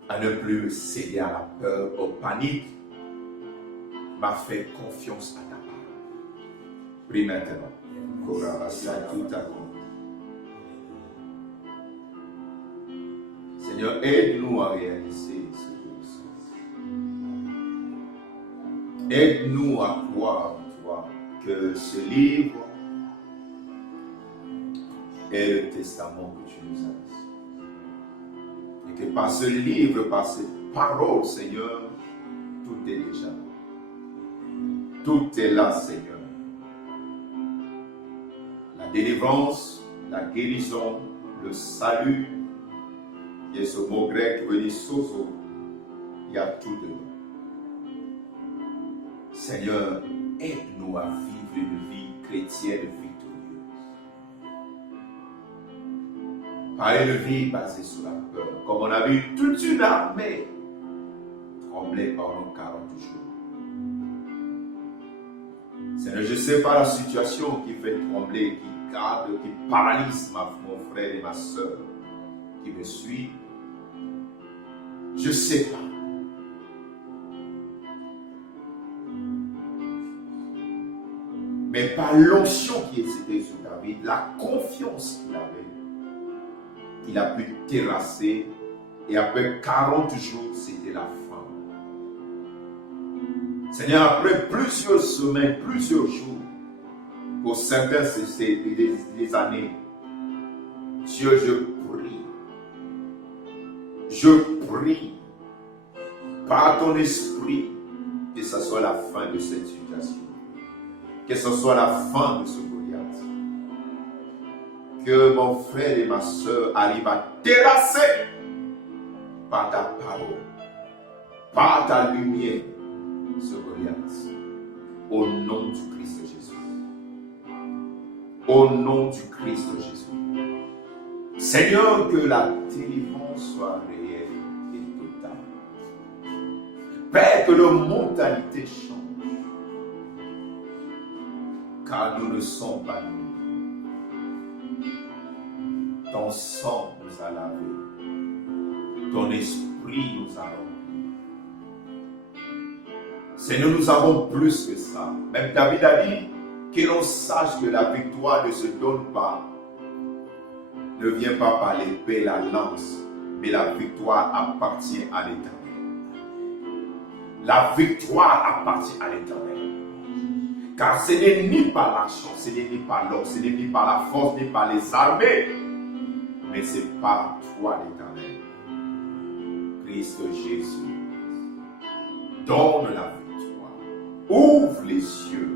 À ne plus céder à la peur, au panique, m'a fait confiance à ta parole. Prie maintenant. Seigneur, aide-nous à réaliser ce que nous sommes. Aide-nous à croire en toi que ce livre est le testament que tu nous as laissé. Et que par ce livre, par ces paroles, Seigneur, tout est déjà là. Tout est là, Seigneur. La délivrance, la guérison, le salut. Il y a ce mot grec qui veut dire sozo. Il y a tout dedans. Seigneur, aide-nous à vivre une vie chrétienne victorieuse. Pas une vie basée sur la peur. Comme on a vu toute une armée trembler pendant 40 jours. Seigneur, je ne sais pas la situation qui fait trembler, qui garde, qui paralyse mon frère et ma soeur qui me suivent. Je ne sais pas. Mais par l'onction qui était sur David, la confiance qu'il avait, il a pu terrasser et après 40 jours, c'était la fin. Seigneur, après plusieurs semaines, plusieurs jours, pour certains, c'est des années. Dieu, je prie, par ton esprit, que ce soit la fin de cette situation. Que ce soit la fin de ce Goliath. Que mon frère et ma soeur arrivent à terrasser par ta parole, par ta lumière, ce Goliath. Au nom du Christ Jésus. Au nom du Christ Jésus. Seigneur, que la délivrance soit réelle et totale. Père, que nos mentalités changent. Car nous ne sommes pas nous. Ton sang nous a lavés. Ton esprit nous a remplis. Seigneur, nous avons plus que ça. Même David a dit que l'on sache que la victoire ne se donne pas, ne vient pas par l'épée et la lance, mais la victoire appartient à l'Éternel. La victoire appartient à l'Éternel. Car ce n'est ni par l'argent, ce n'est ni par l'or, ce n'est ni par la force, ni par les armées, mais c'est par toi l'Éternel. Christ Jésus, donne la victoire. Ouvre les yeux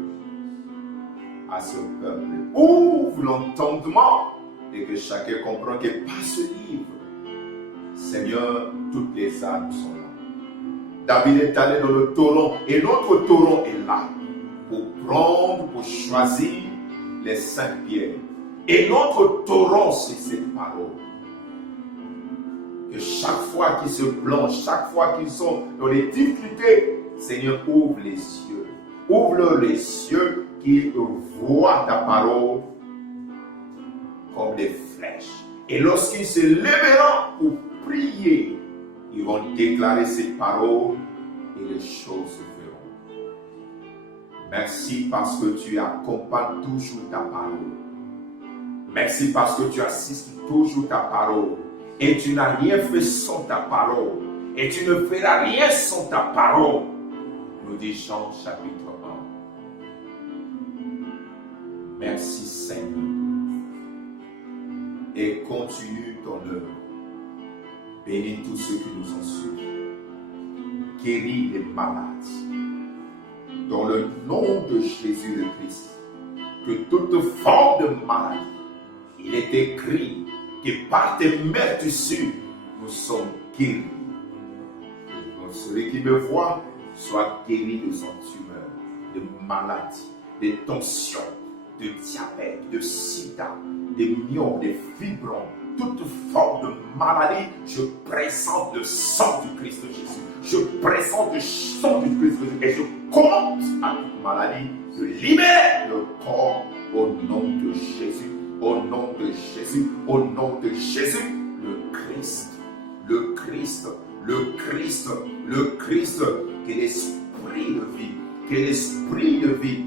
à ce peuple. Ouvre l'entendement et que chacun comprenne que par ce livre, Seigneur, toutes les âmes sont là. David est allé dans le torrent et notre torrent est là pour prendre, pour choisir les 5 pierres. Et notre torrent, c'est cette parole. Que chaque fois qu'ils se plongent, chaque fois qu'ils sont dans les difficultés, Seigneur, ouvre les yeux. Ouvre les yeux qu'ils voient ta parole comme des flèches. Et lorsqu'ils se lèveront pour prier, ils vont déclarer cette parole et les choses se feront. Merci parce que tu accompagnes toujours ta parole. Merci parce que tu assistes toujours ta parole. Et tu n'as rien fait sans ta parole. Et tu ne feras rien sans ta parole. Nous dit Jean chapitre 1. Merci Seigneur. Et continue ton œuvre. Bénis tous ceux qui nous ont suivis. Guéris les malades. Dans le nom de Jésus le Christ. Que toute forme de maladie, il est écrit que par tes meurtrissures, nous sommes guéris. Que celui qui me voit soit guéri de son tumeur, de maladie, de tension, de diabète, de sida, de myomes, de fibromes, toute forme de maladie, je présente le sang du Christ Jésus. Je présente le sang du Christ Jésus et je compte à toute maladie de libérer le corps au nom de Jésus. Au nom de Jésus, au nom de Jésus, le Christ, le Christ, le Christ, le Christ, que l'esprit de vie, que l'esprit de vie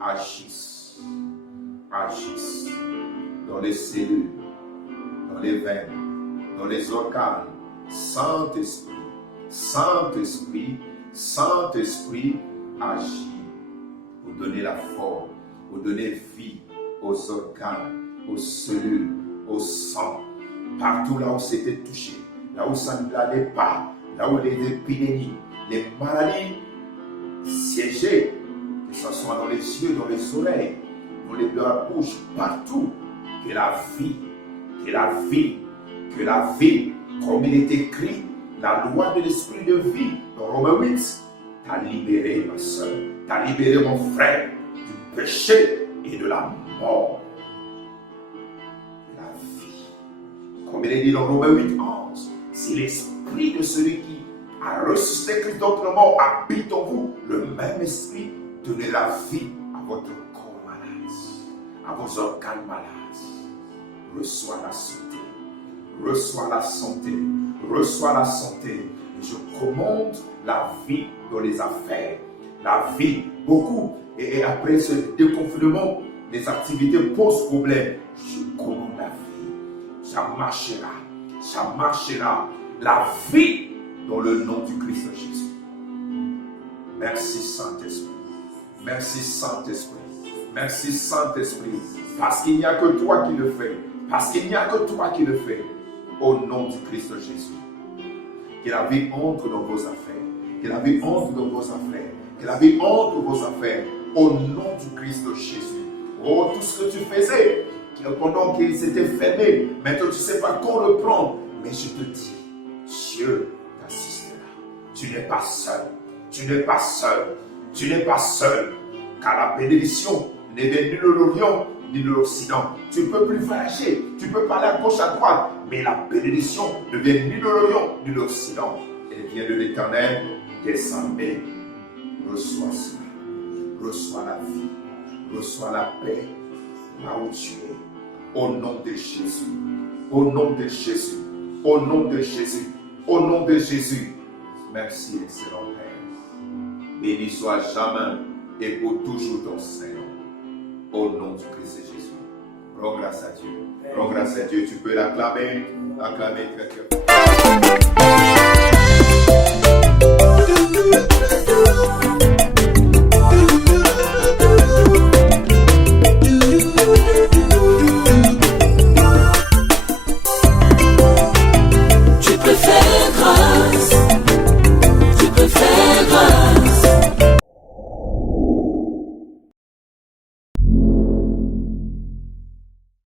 agisse dans les cellules, dans les veines, dans les organes. Saint-Esprit, Saint-Esprit, Saint-Esprit, agit pour donner la forme, pour donner vie aux organes, aux cellules, au sang, partout là où c'était touché, là où ça ne l'allait pas, là où les épidémies, les maladies siégeaient, que ce soit dans les yeux, dans les oreilles, dans la bouche, partout, que la vie, que la vie, que la vie, comme il est écrit, la loi de l'esprit de vie, dans Romains 8, t'a libéré, ma soeur, t'a libéré, mon frère, du péché et de la mort. Comme il est dit dans Romains 8, 11, si l'esprit de celui qui a ressuscité Christ d'entre les morts habite en vous, le même esprit donnez la vie à votre corps malade, à vos organes malades. Reçois la santé, reçois la santé, reçois la santé. Et je commande la vie dans les affaires, la vie, beaucoup. Et après ce déconfinement, les activités posent problème. Je commande la vie. Ça marchera, la vie dans le nom du Christ Jésus. Merci Saint-Esprit, merci Saint-Esprit, merci Saint-Esprit, parce qu'il n'y a que toi qui le fais, parce qu'il n'y a que toi qui le fais, au nom du Christ Jésus. Que la vie entre dans vos affaires, que la vie entre dans vos affaires, que la vie entre dans vos affaires, au nom du Christ Jésus. Oh, tout ce que tu faisais, pendant qu'il s'était fermé, maintenant tu ne sais pas quand reprendre. Mais je te dis, Dieu t'assistera. Tu n'es pas seul. Tu n'es pas seul. Tu n'es pas seul. Car la bénédiction n'est venue ni de l'Orient ni de l'Occident. Tu ne peux plus voyager. Tu peux parler à gauche, à droite. Mais la bénédiction ne vient ni de l'Orient ni de l'Occident. Elle vient de l'Éternel des armées. Reçois cela. Reçois la vie. Reçois la paix. Là où tu es. Au nom de Jésus, au nom de Jésus, au nom de Jésus, au nom de Jésus. Merci, excellent Père. Béni soit jamais et pour toujours ton Seigneur. Au nom du Christ Jésus. Rends grâce à Dieu. Rends grâce à Dieu. Tu peux l'acclamer. Acclamer très très fort.